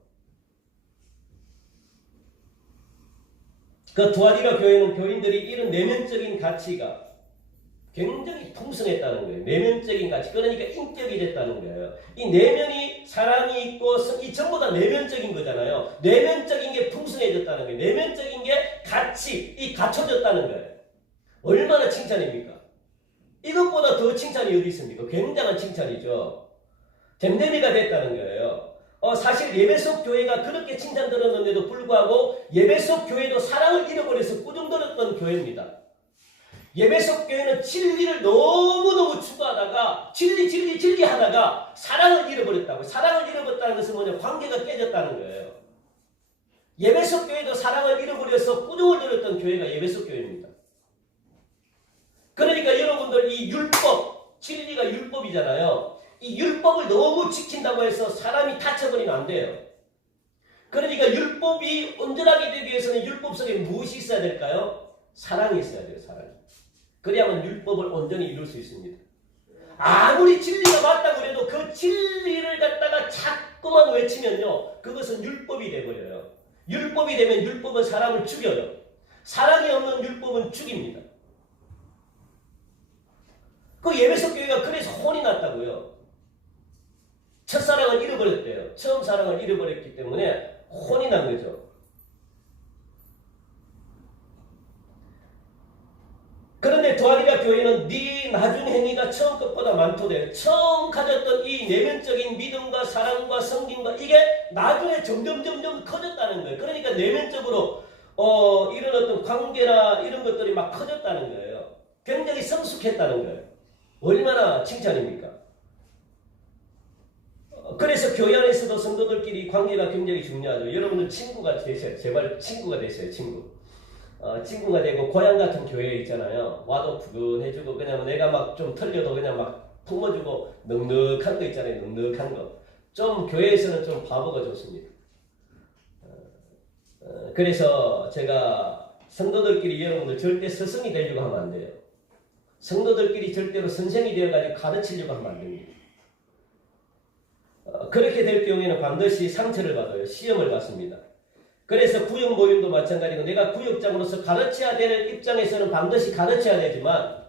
그 두아디라 교회는 교인들이 이런 내면적인 가치가 굉장히 풍성했다는 거예요. 내면적인 가치, 그러니까 인격이 됐다는 거예요. 이 내면이 사랑이 있고 이 전부 다 내면적인 거잖아요. 내면적인 게 풍성해졌다는 거예요. 내면적인 게 가치, 이 갖춰졌다는 거예요. 얼마나 칭찬입니까? 이것보다 더 칭찬이 어디 있습니까? 굉장한 칭찬이죠. 댐댐이가 됐다는 거예요. 사실 예배석 교회가 그렇게 칭찬들었는데도 불구하고 예배석 교회도 사랑을 잃어버려서 꾸중들었던 교회입니다. 예배석 교회는 진리를 너무너무 추구하다가 진리 하다가 사랑을 잃어버렸다고. 사랑을 잃어버렸다는 것은 뭐냐? 관계가 깨졌다는 거예요. 예배석 교회도 사랑을 잃어버려서 꾸중을 들었던 교회가 예배석 교회입니다. 그러니까 여러분들 이 율법, 진리가 율법이잖아요. 이 율법을 너무 지킨다고 해서 사람이 다쳐버리면 안 돼요. 그러니까 율법이 온전하게 되기 위해서는 율법 속에 무엇이 있어야 될까요? 사랑이 있어야 돼요. 사랑이. 그래야만 율법을 온전히 이룰 수 있습니다. 아무리 진리가 맞다고 해도 그 진리를 갖다가 자꾸만 외치면요, 그것은 율법이 돼버려요. 율법이 되면 율법은 사람을 죽여요. 사랑이 없는 율법은 죽입니다. 그 예배석 교회가 그래서 혼이 났다고요. 첫사랑을 잃어버렸대요. 처음 사랑을 잃어버렸기 때문에 혼이 난 거죠. 그런데 두아리라 교회는 네 나중 행위가 처음 것보다 많도돼. 처음 가졌던 이 내면적인 믿음과 사랑과 성김과 이게 나중에 점점 커졌다는 거예요. 그러니까 내면적으로 이런 어떤 관계나 이런 것들이 막 커졌다는 거예요. 굉장히 성숙했다는 거예요. 얼마나 칭찬입니까? 그래서 교회 안에서도 성도들끼리 관계가 굉장히 중요하죠. 여러분들 친구가 되세요. 제발 친구가 되세요. 친구가 되고 고향 같은 교회 있잖아요. 와도 푸근해주고 그냥 내가 막 좀 털려도 그냥 막 품어주고 넉넉한 거 있잖아요. 넉넉한 거. 좀 교회에서는 좀 바보가 좋습니다. 그래서 제가 성도들끼리 여러분들 절대 스승이 되려고 하면 안 돼요. 성도들끼리 절대로 선생이 되어가지고 가르치려고 하면 안 됩니다. 그렇게 될 경우에는 반드시 상처를 받아요. 시험을 받습니다. 그래서 구역 모임도 마찬가지고 내가 구역장으로서 가르쳐야 될 입장에서는 반드시 가르쳐야 되지만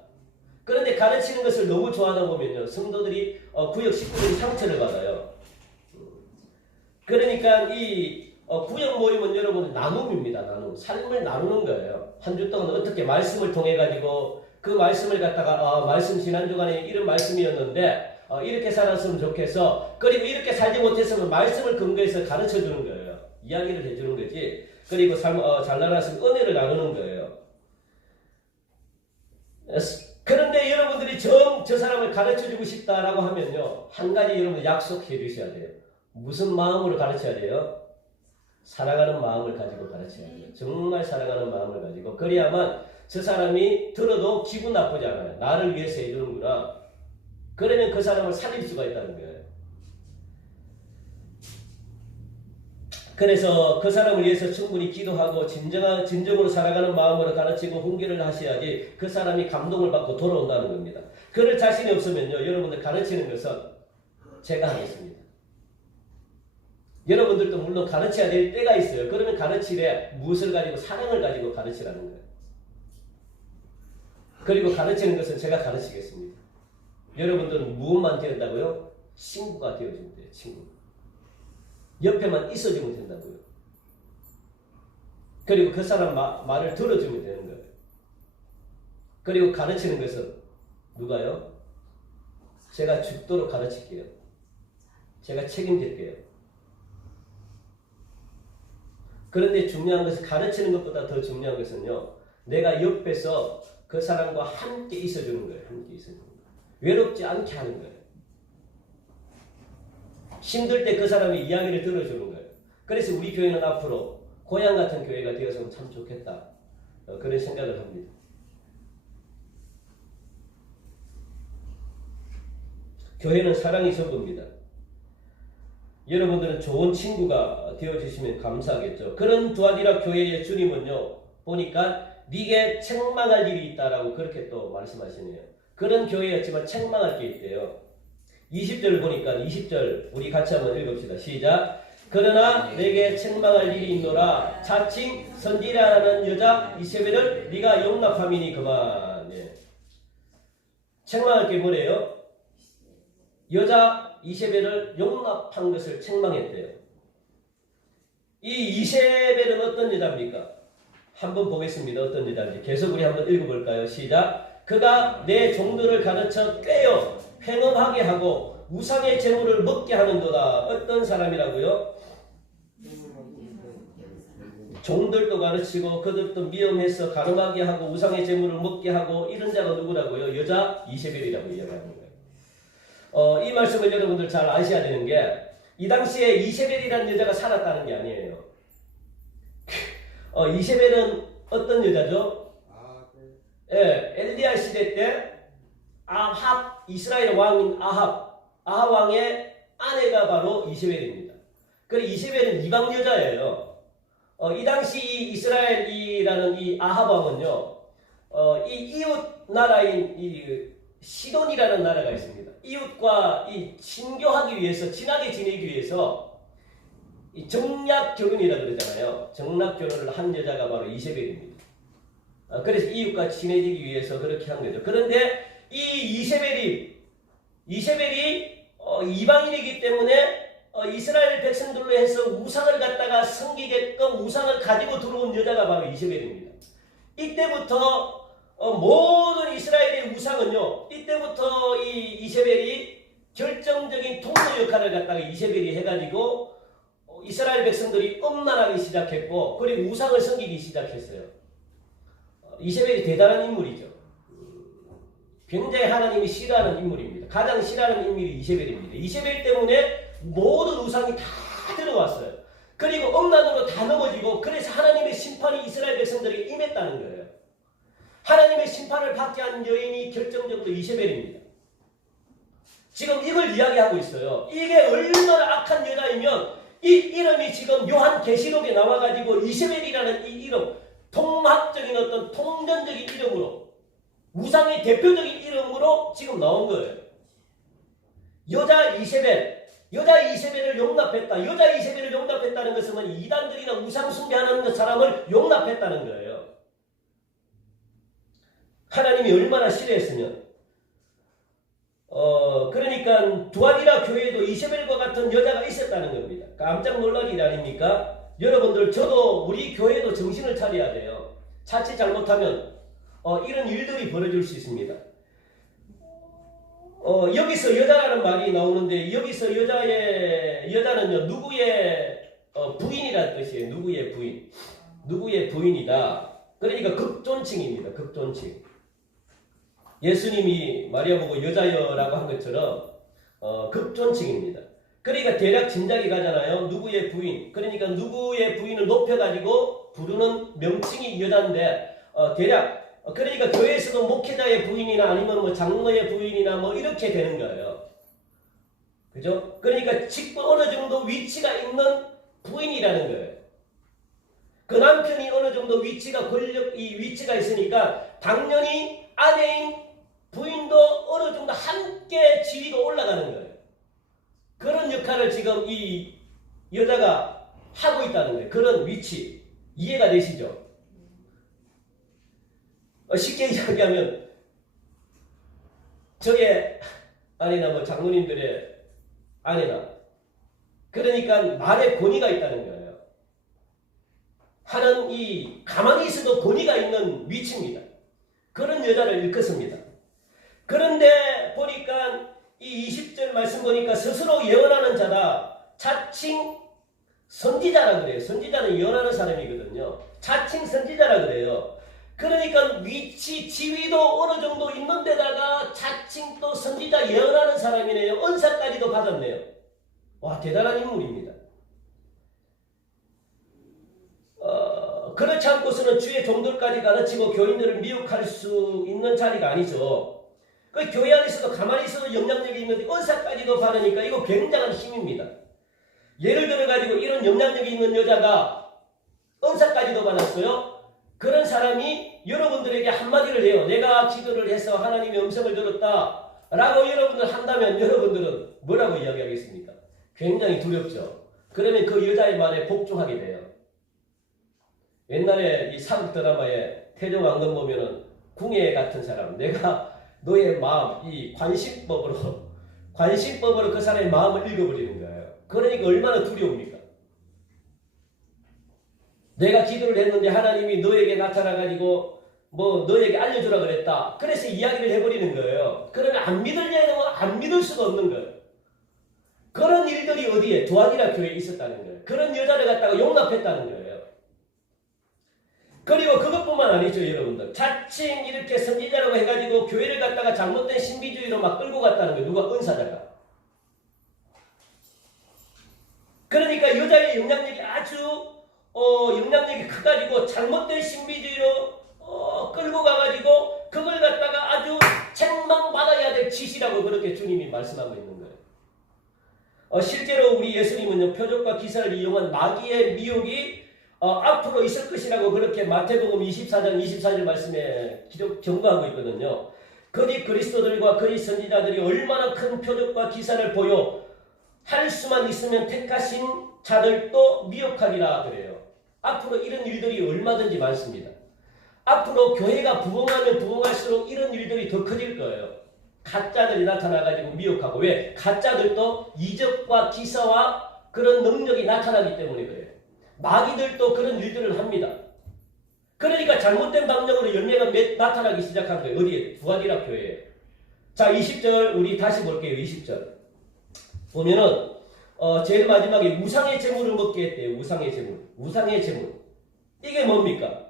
그런데 가르치는 것을 너무 좋아하다 보면요. 성도들이 구역 식구들이 상처를 받아요. 그러니까 이 구역 모임은 여러분 나눔입니다. 나눔. 삶을 나누는 거예요. 한 주 동안 어떻게 말씀을 통해 가지고 그 말씀을 갖다가 말씀 지난주간에 이런 말씀이었는데 이렇게 살았으면 좋겠어. 그리고 이렇게 살지 못했으면 말씀을 근거해서 가르쳐주는 거예요. 이야기를 해주는 거지. 그리고 잘나갔으면 은혜를 나누는 거예요. 그런데 여러분들이 저 사람을 가르쳐주고 싶다라고 하면요. 한 가지 여러분 약속해 주셔야 돼요. 무슨 마음으로 가르쳐야 돼요? 사랑하는 마음을 가지고 가르쳐야 돼요. 정말 사랑하는 마음을 가지고. 그래야만 저 사람이 들어도 기분 나쁘지 않아요. 나를 위해서 해주는구나. 그러면 그 사람을 살릴 수가 있다는 거예요. 그래서 그 사람을 위해서 충분히 기도하고 진정으로 살아가는 마음으로 가르치고 훈계를 하셔야지 그 사람이 감동을 받고 돌아온다는 겁니다. 그럴 자신이 없으면요. 여러분들 가르치는 것은 제가 하겠습니다. 여러분들도 물론 가르쳐야 될 때가 있어요. 그러면 가르치되 무엇을 가지고 사랑을 가지고 가르치라는 거예요. 그리고 가르치는 것은 제가 가르치겠습니다. 여러분들은 무엇만 되었다고요? 친구가 되어주면 돼요. 친구. 옆에만 있어주면 된다고요. 그리고 그 사람 말을 들어주면 되는 거예요. 그리고 가르치는 것은 누가요? 제가 죽도록 가르칠게요. 제가 책임질게요. 그런데 중요한 것은 가르치는 것보다 더 중요한 것은요. 내가 옆에서 그 사람과 함께 있어주는 거예요. 함께 있어주는 거예요. 외롭지 않게 하는 거예요. 힘들 때 그 사람의 이야기를 들어주는 거예요. 그래서 우리 교회는 앞으로 고향 같은 교회가 되어서는 참 좋겠다. 그런 생각을 합니다. 교회는 사랑이 전부입니다. 여러분들은 좋은 친구가 되어주시면 감사하겠죠. 그런 두아디라 교회의 주님은요. 보니까 네게 책망할 일이 있다라고 그렇게 또 말씀하시네요. 그런 교회였지만 책망할 게 있대요. 20절 보니까 20절 우리 같이 한번 읽읍시다. 시작. 그러나 내게 책망할 일이 있노라. 자칭 선지라 하는 여자 이세벨을 네가 용납함이니 그만. 예. 책망할 게 뭐래요? 여자 이세벨을 용납한 것을 책망했대요. 이 이세벨은 어떤 여자입니까? 한번 보겠습니다. 어떤 여자인지. 계속 우리 한번 읽어볼까요? 시작. 그가 내 종들을 가르쳐 꿰어 횡엄하게 하고 우상의 재물을 먹게 하는도다. 어떤 사람이라고요? 종들도 가르치고 그들도 미움해서 가늠하게 하고 우상의 재물을 먹게 하고 이런 자가 누구라고요? 여자 이세벨이라고 이야기하는 거예요. 이 말씀을 여러분들 잘 아셔야 되는 게 이 당시에 이세벨이라는 여자가 살았다는 게 아니에요. 이세벨은 어떤 여자죠? 예, 엘리야 시대 때 아합, 이스라엘 왕인 아합 왕의 아내가 바로 이세벨입니다. 그리고 이세벨은 이방 여자예요. 이 당시 이 이스라엘이라는 이 아합 왕은요, 이 이웃 나라인 이 시돈이라는 나라가 있습니다. 이웃과 이 친교하기 위해서, 친하게 지내기 위해서 이 정략 결혼이라고 그러잖아요. 정략 결혼을 한 여자가 바로 이세벨입니다. 그래서 이웃과 친해지기 위해서 그렇게 한 거죠. 그런데 이 이세벨이 이방인이기 때문에 이스라엘 백성들로 해서 우상을 갖다가 섬기게끔 우상을 가지고 들어온 여자가 바로 이세벨입니다. 이때부터 모든 이스라엘의 우상은요, 이때부터 이 이세벨이 결정적인 통로 역할을 갖다가 이세벨이 해가지고 이스라엘 백성들이 엄난하기 시작했고, 그리고 우상을 섬기기 시작했어요. 이세벨이 대단한 인물이죠. 굉장히 하나님이 싫어하는 인물입니다. 가장 싫어하는 인물이 이세벨입니다. 이세벨 때문에 모든 우상이 다 들어왔어요. 그리고 엄난으로 다 넘어지고, 그래서 하나님의 심판이 이스라엘 백성들에게 임했다는 거예요. 하나님의 심판을 받게 한 여인이 결정적으로 이세벨입니다. 지금 이걸 이야기하고 있어요. 이게 얼마나 악한 여자이면 이 이름이 지금 요한계시록에 나와가지고 이세벨이라는 이 이름, 통합적인 어떤 통전적인 이름으로, 우상의 대표적인 이름으로 지금 나온 거예요. 여자 이세벨을 용납했다. 여자 이세벨을 용납했다는 것은 이단들이나 우상 숭배하는 사람을 용납했다는 거예요. 하나님이 얼마나 싫어했으면. 그러니까 두아디라 교회에도 이세벨과 같은 여자가 있었다는 겁니다. 깜짝 놀랄 일 아닙니까? 여러분들, 저도 우리 교회도 정신을 차려야 돼요. 자칫 잘못하면 이런 일들이 벌어질 수 있습니다. 여기서 여자라는 말이 나오는데, 여기서 여자는요, 누구의 부인이라는 뜻이에요. 누구의 부인. 누구의 부인이다. 그러니까 극존칭입니다. 극존칭. 예수님이 마리아 보고 여자여라고 한 것처럼 극존칭입니다. 그러니까 대략 짐작이 가잖아요. 누구의 부인. 그러니까 누구의 부인을 높여가지고 부르는 명칭이 여자인데, 대략 그러니까 교회에서도 목회자의 부인이나 아니면 뭐 장로의 부인이나 뭐 이렇게 되는 거예요. 그죠? 그러니까 어느 정도 위치가 있는 부인이라는 거예요. 그 남편이 어느 정도 위치가 있으니까 당연히 아내인 부인도 어느 정도 함께 지위가 올라가는 거예요. 그런 역할을 지금 이 여자가 하고 있다는 거예요. 그런 위치. 이해가 되시죠? 쉽게 이야기하면 저의 아내나 뭐 장로님들의 아내나, 그러니까 말에 권위가 있다는 거예요. 하는 이 가만히 있어도 권위가 있는 위치입니다. 그런 여자를 일컫습니다. 그런데 보니까 이 20절 말씀 보니까 스스로 예언하는 자다. 자칭 선지자라 그래요. 선지자는 예언하는 사람이거든요. 자칭 선지자라 그래요. 그러니까 위치, 지위도 어느 정도 있는 데다가 자칭 또 선지자 예언하는 사람이네요. 은사까지도 받았네요. 와, 대단한 인물입니다. 그렇지 않고서는 주의 종들까지 가르치고 교인들을 미혹할 수 있는 자리가 아니죠. 그 교회 안에서도 가만히 있어도 영향력이 있는데 은사까지도 받으니까 이거 굉장한 힘입니다. 예를 들어가지고 이런 영향력이 있는 여자가 은사까지도 받았어요. 그런 사람이 여러분들에게 한마디를 해요. 내가 기도를 해서 하나님의 음성을 들었다 라고 여러분들 한다면 여러분들은 뭐라고 이야기하겠습니까? 굉장히 두렵죠. 그러면 그 여자의 말에 복종하게 돼요. 옛날에 이 사극 드라마에 태조왕건 보면은 궁예 같은 사람, 내가 너의 마음, 이 관심법으로 그 사람의 마음을 읽어버리는 거예요. 그러니까 얼마나 두려웁니까? 내가 기도를 했는데 하나님이 너에게 나타나가지고 뭐 너에게 알려주라 그랬다. 그래서 이야기를 해버리는 거예요. 그러면 안 믿으려고 안 믿을 수가 없는 거예요. 그런 일들이 어디에? 두아디라 교회에 있었다는 거예요. 그런 여자를 갖다가 용납했다는 거예요. 그리고 그것뿐만 아니죠, 여러분들. 자칭 이렇게 선지자라고 해가지고 교회를 갖다가 잘못된 신비주의로 막 끌고 갔다는 거예요. 누가? 은사자가. 그러니까 여자의 영향력이 아주 영향력이 커가지고 잘못된 신비주의로 끌고 가가지고 그걸 갖다가 아주 책망받아야 될 짓이라고 그렇게 주님이 말씀하고 있는 거예요. 실제로 우리 예수님은요, 표적과 기사를 이용한 마귀의 미혹이 앞으로 있을 것이라고 그렇게 마태복음 24장 24절 말씀에 경고하고 있거든요. 거짓 그리스도들과 거짓 선지자들이 얼마나 큰 표적과 기사를 보여 할 수만 있으면 택하신 자들도 미혹하리라 그래요. 앞으로 이런 일들이 얼마든지 많습니다. 앞으로 교회가 부흥하면 부흥할수록 이런 일들이 더 커질 거예요. 가짜들이 나타나가지고 미혹하고. 왜? 가짜들도 이적과 기사와 그런 능력이 나타나기 때문에 그래요. 마귀들도 그런 일들을 합니다. 그러니까 잘못된 방향으로 열매가 나타나기 시작한 거예요. 어디에? 두아디라 교회에. 자, 20절 우리 다시 볼게요. 20절 보면은 제일 마지막에 우상의 제물을 먹게 했대요. 우상의 제물. 우상의 제물. 이게 뭡니까?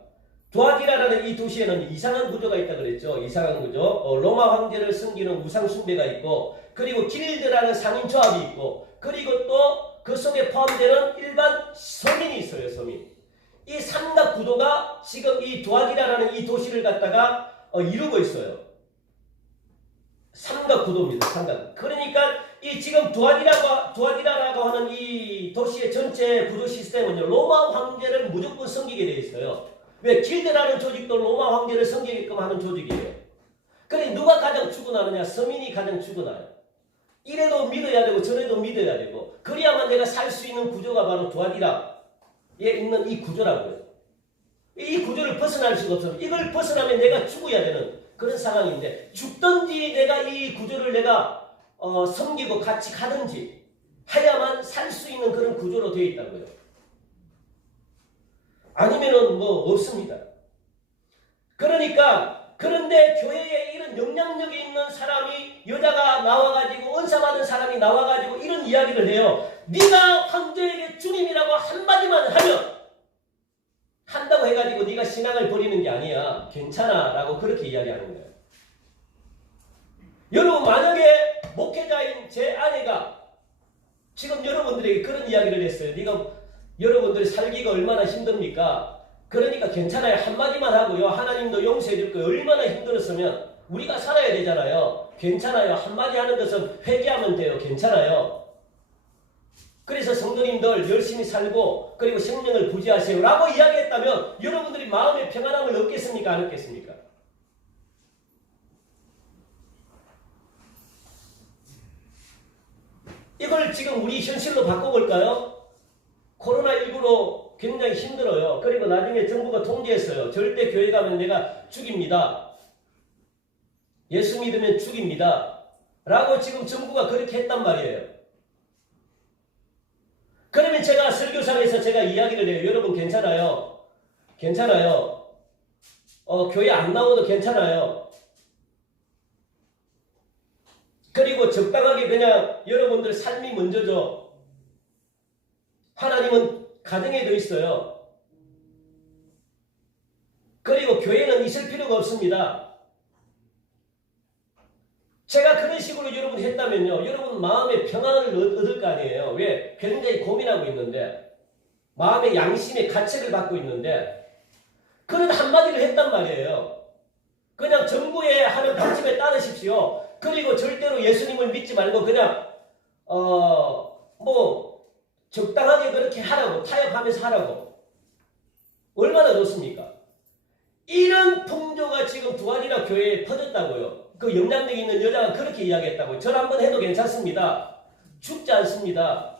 두아디라라는 이 도시에는 이상한 구조가 있다 그랬죠. 이상한 구조. 로마 황제를 섬기는 우상 숭배가 있고, 그리고 길드라는 상인 조합이 있고, 그리고 또 그 속에 포함되는 일반 서민이 있어요. 서민. 이 삼각 구도가 지금 이 두아디라라는 이 도시를 갖다가 이루고 있어요. 삼각 구도입니다. 삼각. 그러니까 이 지금 두아디라라고 하는 이 도시의 전체 구조 시스템은요, 로마 황제를 무조건 섬기게 되어 있어요. 왜? 길드라는 조직도 로마 황제를 섬기게끔 하는 조직이에요. 그래 누가 가장 추구나느냐? 서민이 가장 추구나요. 이래도 믿어야 되고 저래도 믿어야 되고, 그래야만 내가 살 수 있는 구조가 바로 두아디라에 있는 이 구조라고요. 이 구조를 벗어날 수가 없어요. 이걸 벗어나면 내가 죽어야 되는 그런 상황인데, 죽든지 내가 이 구조를 내가 섬기고 같이 가든지 해야만 살 수 있는 그런 구조로 되어 있다고요. 아니면은 뭐 없습니다. 그러니까 그런데 교회에 이런 영향력이 있는 사람이, 여자가 나와가지고 은사 받은 사람이 나와가지고 이런 이야기를 해요. 네가 황제에게 주님이라고 한마디만 하면, 한다고 해가지고 네가 신앙을 버리는 게 아니야. 괜찮아 라고 그렇게 이야기하는 거예요. 여러분, 만약에 목회자인 제 아내가 지금 여러분들에게 그런 이야기를 했어요. 여러분들이 살기가 얼마나 힘듭니까? 그러니까 괜찮아요. 한마디만 하고요. 하나님도 용서해 줄 거예요. 얼마나 힘들었으면 우리가 살아야 되잖아요. 괜찮아요. 한마디 하는 것은 회개하면 돼요. 괜찮아요. 그래서 성도님들 열심히 살고 그리고 생명을 부지하세요 라고 이야기했다면 여러분들이 마음의 평안함을 얻겠습니까? 안 얻겠습니까? 이걸 지금 우리 현실로 바꿔볼까요? 코로나19로 굉장히 힘들어요. 그리고 나중에 정부가 통제했어요. 절대 교회 가면 내가 죽입니다. 예수 믿으면 죽입니다. 라고 지금 정부가 그렇게 했단 말이에요. 그러면 제가 설교상에서 제가 이야기를 해요. 여러분 괜찮아요. 괜찮아요. 교회 안 나오도 괜찮아요. 그리고 적당하게 그냥 여러분들 삶이 먼저죠. 하나님은 가정에 더 있어요. 그리고 교회는 있을 필요가 없습니다. 제가 그런 식으로 여러분 했다면요, 여러분 마음의 평안을 얻을 거 아니에요. 왜? 굉장히 고민하고 있는데, 마음의 양심의 가책을 받고 있는데, 그런 한마디를 했단 말이에요. 그냥 정부에 하는 방침에 따르십시오. 그리고 절대로 예수님을 믿지 말고 그냥 적당하게 그렇게 하라고, 타협하면서 하라고. 얼마나 좋습니까? 이런 풍조가 지금 두아디라 교회에 퍼졌다고요. 그 영향력 있는 여자가 그렇게 이야기했다고요. 절 한번 해도 괜찮습니다. 죽지 않습니다.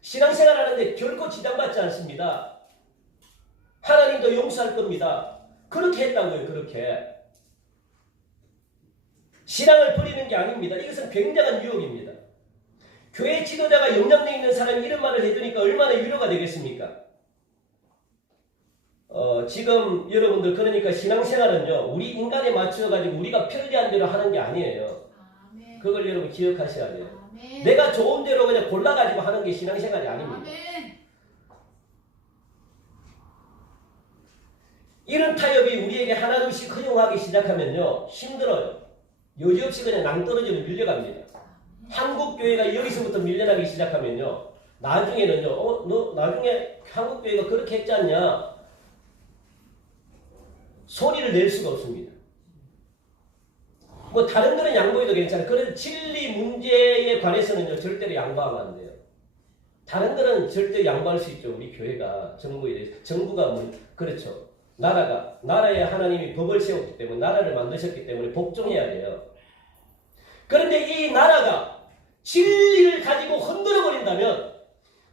신앙생활 하는데 결코 지장받지 않습니다. 하나님도 용서할 겁니다. 그렇게 했다고요. 그렇게. 신앙을 버리는 게 아닙니다. 이것은 굉장한 유혹입니다. 교회 지도자가 영향력 있는 사람이 이런 말을 해주니까 얼마나 위로가 되겠습니까? 지금 여러분들 그러니까 신앙생활은요, 우리 인간에 맞춰가지고 우리가 편리한 대로 하는 게 아니에요. 아멘. 그걸 여러분 기억하셔야 돼요. 아멘. 내가 좋은 대로 그냥 골라가지고 하는 게 신앙생활이 아닙니다. 아멘. 이런 타협이 우리에게 하나둘씩 허용하기 시작하면요, 힘들어요. 여지없이 그냥 낭떠러지로 밀려갑니다. 한국교회가 여기서부터 밀려나기 시작하면요, 나중에는요, 너 나중에 한국교회가 그렇게 했지 않냐? 소리를 낼 수가 없습니다. 뭐 다른 거는 양보해도 괜찮아요. 그런 진리 문제에 관해서는요, 절대로 양보하면 안 돼요. 다른 거는 절대 양보할 수 있죠. 우리 교회가 정부에 대해서. 정부가 뭐 그렇죠. 나라에 하나님이 법을 세웠기 때문에, 나라를 만드셨기 때문에 복종해야 돼요. 그런데 이 나라가 진리를 가지고 흔들어 버린다면,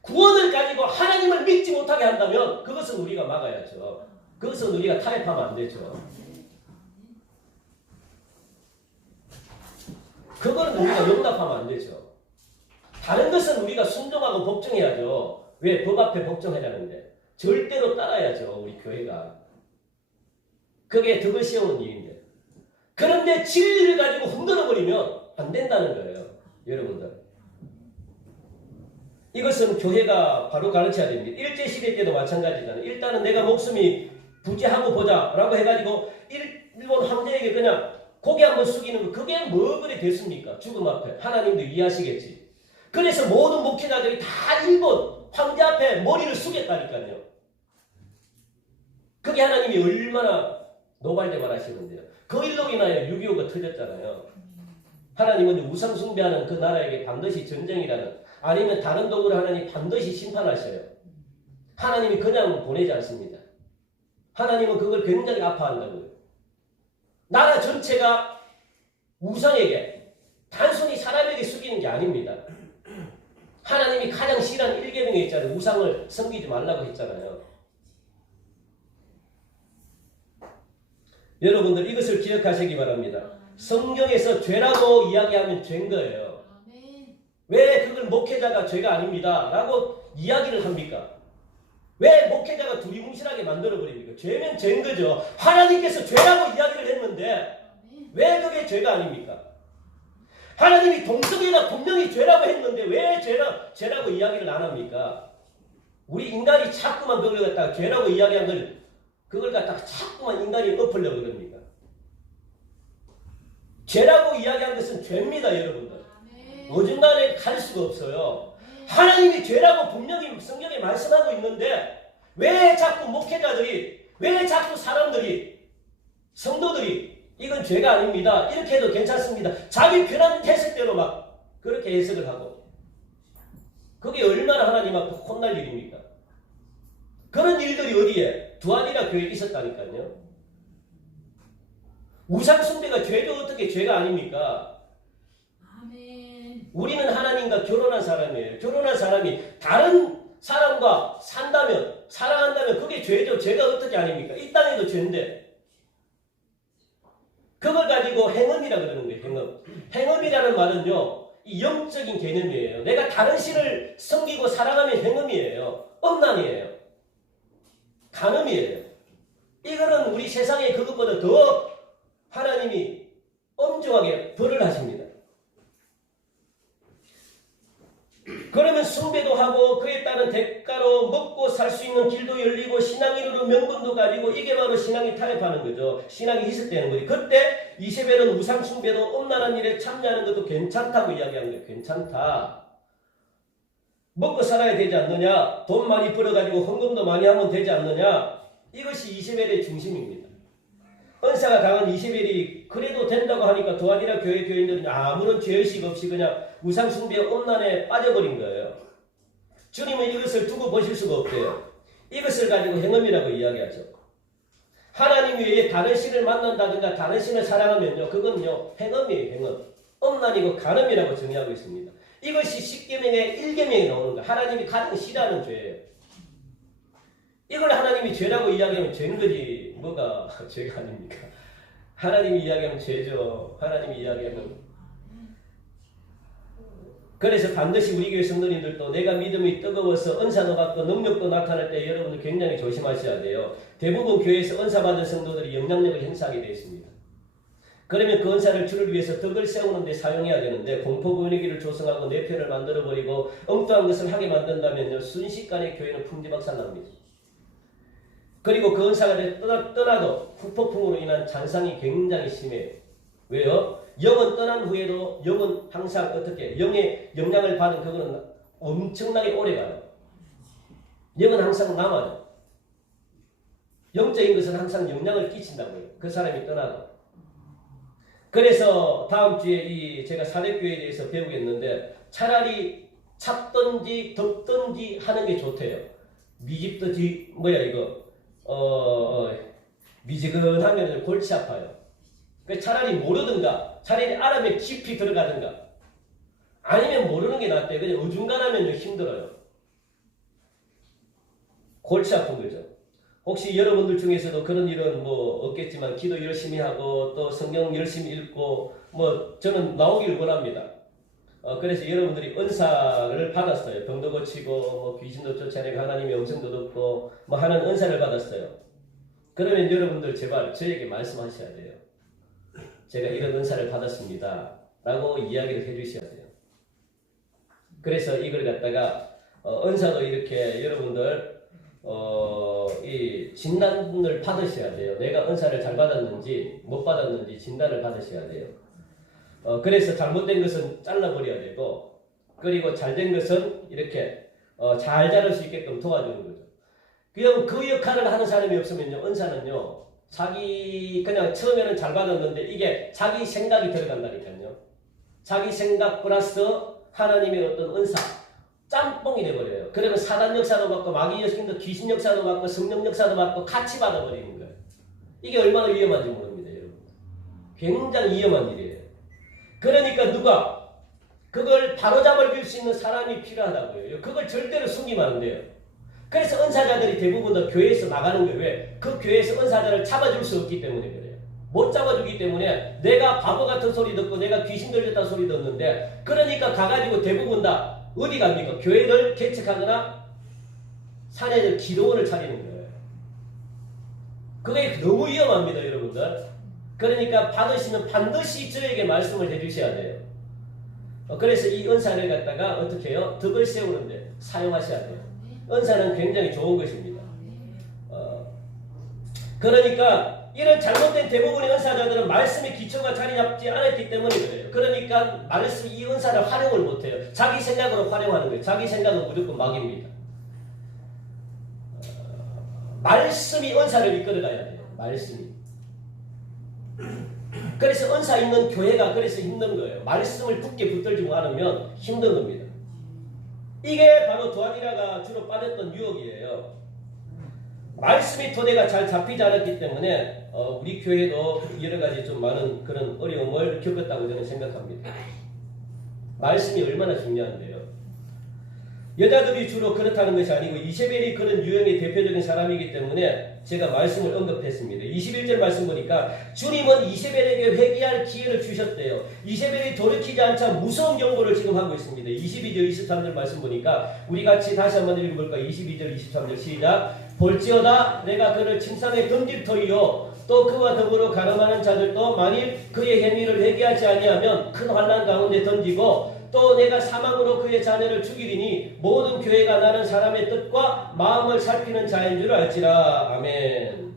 구원을 가지고 하나님을 믿지 못하게 한다면 그것은 우리가 막아야죠. 그것은 우리가 타협하면 안 되죠. 그거는 우리가 용납하면 안 되죠. 다른 것은 우리가 순종하고 복종해야죠. 왜? 법 앞에 복종하자는데. 절대로 따라야죠. 우리 교회가. 그게 덕을 세우는 일인데. 그런데 진리를 가지고 흔들어버리면 안 된다는 거예요. 여러분들. 이것은 교회가 바로 가르쳐야 됩니다. 일제시대 때도 마찬가지잖아요. 일단은 내가 목숨이 부재하고 보자 라고 해가지고 일본 황제에게 그냥 고개 한번 숙이는 거, 그게 뭐 그리 됐습니까? 죽음 앞에. 하나님도 이해하시겠지. 그래서 모든 목회자들이 다 일본 황제 앞에 머리를 숙였다니까요. 그게 하나님이 얼마나 노발대발 하시는데요. 그 일로 인하여 6.25가 터졌잖아요. 하나님은 우상 숭배하는 그 나라에게 반드시 전쟁이라는, 아니면 다른 도구를 하나님 반드시 심판하셔요. 하나님이 그냥 보내지 않습니다. 하나님은 그걸 굉장히 아파한다고요. 나라 전체가 우상에게, 단순히 사람에게 숙이는 게 아닙니다. 하나님이 가장 싫어하는 1계명에 있잖아요. 우상을 섬기지 말라고 했잖아요. 여러분들 이것을 기억하시기 바랍니다. 성경에서 죄라고 이야기하면 죄인 거예요. 왜 그걸 목회자가 죄가 아닙니다 라고 이야기를 합니까? 왜 목회자가 두리뭉실하게 만들어버립니까? 죄면 죄인 거죠. 하나님께서 죄라고 이야기를 했는데 왜 그게 죄가 아닙니까? 하나님이 동성애가 분명히 죄라고 했는데 왜 죄라고 이야기를 안 합니까? 우리 인간이 자꾸만 그걸 갖다가 죄라고 이야기한 걸, 그걸 갖다가 자꾸만 인간이 엎으려고 그럽니까? 죄라고 이야기한 것은 죄입니다, 여러분들. 어중간에 갈 수가 없어요. 하나님이 죄라고 분명히 성경에 말씀하고 있는데 왜 자꾸 목회자들이, 왜 자꾸 사람들이, 성도들이 이건 죄가 아닙니다 이렇게 해도 괜찮습니다, 자기 편한 해석대로 막 그렇게 해석을 하고, 그게 얼마나 하나님 앞에 혼날 일입니까? 그런 일들이 어디에? 두아니라 교회에 있었다니까요. 우상 숭배가 죄도 어떻게 죄가 아닙니까? 우리는 하나님과 결혼한 사람이에요. 결혼한 사람이 다른 사람과 산다면, 사랑한다면 그게 죄죠. 죄가 어떻게 아닙니까? 이 땅에도 죄인데. 그걸 가지고 행음이라 그러는 거예요. 행음. 행음이라는 말은요, 이 영적인 개념이에요. 내가 다른 신을 섬기고 사랑하면 행음이에요. 엄란이에요. 간음이에요. 이거는 우리 세상에 그것보다 더 하나님이 엄중하게 벌을 하십니다. 그러면 숭배도 하고 그에 따른 대가로 먹고 살 수 있는 길도 열리고 신앙인으로 명분도 가지고, 이게 바로 신앙이 타협하는 거죠. 신앙이 희석되는 거지. 그때 이세벨은 우상 숭배도 엄란한 일에 참여하는 것도 괜찮다고 이야기하는 거예요. 괜찮다. 먹고 살아야 되지 않느냐? 돈 많이 벌어가지고 헌금도 많이 하면 되지 않느냐? 이것이 이세벨의 중심입니다. 은사가 강한 이세벨이 그래도 된다고 하니까 두아니라 교회 교인들은 아무런 죄의식 없이 그냥 우상 숭배 엄란에 빠져버린 거예요. 주님은 이것을 두고 보실 수가 없대요. 이것을 가지고 행음이라고 이야기하죠. 하나님 외에 다른 신을 만난다든가 다른 신을 사랑하면요, 그건요 행음이에요. 행음. 엄란이고 간음이라고 정의하고 있습니다. 이것이 10계명의 1계명에 나오는 거예요. 하나님이 가장 싫어하는 죄예요. 이걸 하나님이 죄라고 이야기하면 죄인 거지 뭐가 죄가 아닙니까? 하나님이 이야기하면 죄죠. 하나님이 이야기하면. 그래서 반드시 우리 교회 성도님들도 내가 믿음이 뜨거워서 은사도 받고 능력도 나타날 때 여러분들 굉장히 조심하셔야 돼요. 대부분 교회에서 은사 받은 성도들이 영향력을 행사하게 되어 있습니다. 그러면 그 은사를 주를 위해서 덕을 세우는 데 사용해야 되는데 공포 분위기를 조성하고 내 편을 만들어버리고 엉뚱한 것을 하게 만든다면요, 순식간에 교회는 풍지박산납니다. 그리고 그 은사가 떠나도 후폭풍으로 인한 잔상이 굉장히 심해요. 왜요? 영은 떠난 후에도 영은 항상 어떻게 영의 영향을 받은 그거는 엄청나게 오래가요. 영은 항상 남아요. 영적인 것은 항상 영향을 끼친다고요. 그 사람이 떠나도. 그래서 다음 주에 제가 사대교회에 대해서 배우겠는데 차라리 찹든지 덥든지 하는 게 좋대요. 미집든지 미지근하면 골치 아파요. 차라리 모르든가 차라리 알아면 깊이 들어가든가 아니면 모르는 게 낫대요. 그냥 어중간하면 힘들어요. 골치 아픈 거죠. 혹시 여러분들 중에서도 그런 일은 없겠지만 기도 열심히 하고 또 성경 열심히 읽고 저는 나오기를 원합니다. 그래서 여러분들이 은사를 받았어요. 병도 고치고 귀신도 쫓아내고 하나님의 음성도 듣고 하는 은사를 받았어요. 그러면 여러분들 제발 저에게 말씀하셔야 돼요. 제가 이런 은사를 받았습니다 라고 이야기를 해주셔야 돼요. 그래서 이걸 갖다가 은사도 이렇게 여러분들 이 진단을 받으셔야 돼요. 내가 은사를 잘 받았는지 못 받았는지 진단을 받으셔야 돼요. 그래서 잘못된 것은 잘라버려야 되고 그리고 잘된 것은 이렇게 잘 자랄 수 있게끔 도와주는 거죠. 그냥 그 역할을 하는 사람이 없으면요, 은사는요, 자기 그냥 처음에는 잘 받았는데 이게 자기 생각이 들어간다니까요. 자기 생각 플러스 하나님의 어떤 은사 짬뽕이 돼버려요. 그러면 사단 역사도 받고 마귀 역사도 귀신 역사도 받고 성령 역사도 받고 같이 받아버리는 거예요. 이게 얼마나 위험한지 모릅니다, 여러분. 굉장히 위험한 일이에요. 그러니까 누가 그걸 바로잡을 수 있는 사람이 필요하다고요. 그걸 절대로 숨기면 안 돼요. 그래서 은사자들이 대부분 다 교회에서 나가는 거예요. 왜? 그 교회에서 은사자를 잡아줄 수 없기 때문에 그래요. 못 잡아주기 때문에 내가 바보 같은 소리 듣고 내가 귀신 들렸다는 소리 듣는데 그러니까 가가지고 대부분 다 어디 갑니까? 교회를 개척하거나 사내들 기도원을 차리는 거예요. 그게 너무 위험합니다, 여러분들. 그러니까 받으시면 반드시 저에게 말씀을 해주셔야 돼요. 그래서 이 은사를 갖다가 어떻게 해요? 덕을 세우는데 사용하셔야 돼요. 은사는 굉장히 좋은 것입니다. 그러니까 이런 잘못된 대부분의 은사자들은 말씀의 기초가 자리 잡지 않았기 때문에 그래요. 그러니까 말씀 이 은사를 활용을 못해요. 자기 생각으로 활용하는 거예요. 자기 생각은 무조건 막입니다. 말씀이 은사를 이끌어가야 돼요. 말씀이. 그래서 은사 있는 교회가 그래서 힘든 거예요. 말씀을 굳게 붙들지 않으면 힘든 겁니다. 이게 바로 두아디라가 주로 빠졌던 유혹이에요. 말씀이 토대가 잘 잡히지 않았기 때문에 우리 교회도 여러 가지 좀 많은 그런 어려움을 겪었다고 저는 생각합니다. 말씀이 얼마나 중요한데요. 여자들이 주로 그렇다는 것이 아니고 이세벨이 그런 유형의 대표적인 사람이기 때문에 제가 말씀을 언급했습니다. 21절 말씀 보니까 주님은 이세벨에게 회개할 기회를 주셨대요. 이세벨이 돌이키지 않자 무서운 경고를 지금 하고 있습니다. 22절 23절 말씀 보니까 우리 같이 다시 한번 읽어볼까요? 22절 23절 시작. 볼지어다 내가 그를 침상에 던질 터이요 또 그와 더불어 가늠하는 자들도 만일 그의 행위를 회개하지 아니하면 큰 환난 가운데 던지고 또 내가 사망으로 그의 자녀를 죽이리니 모든 교회가 나는 사람의 뜻과 마음을 살피는 자인 줄 알지라. 아멘.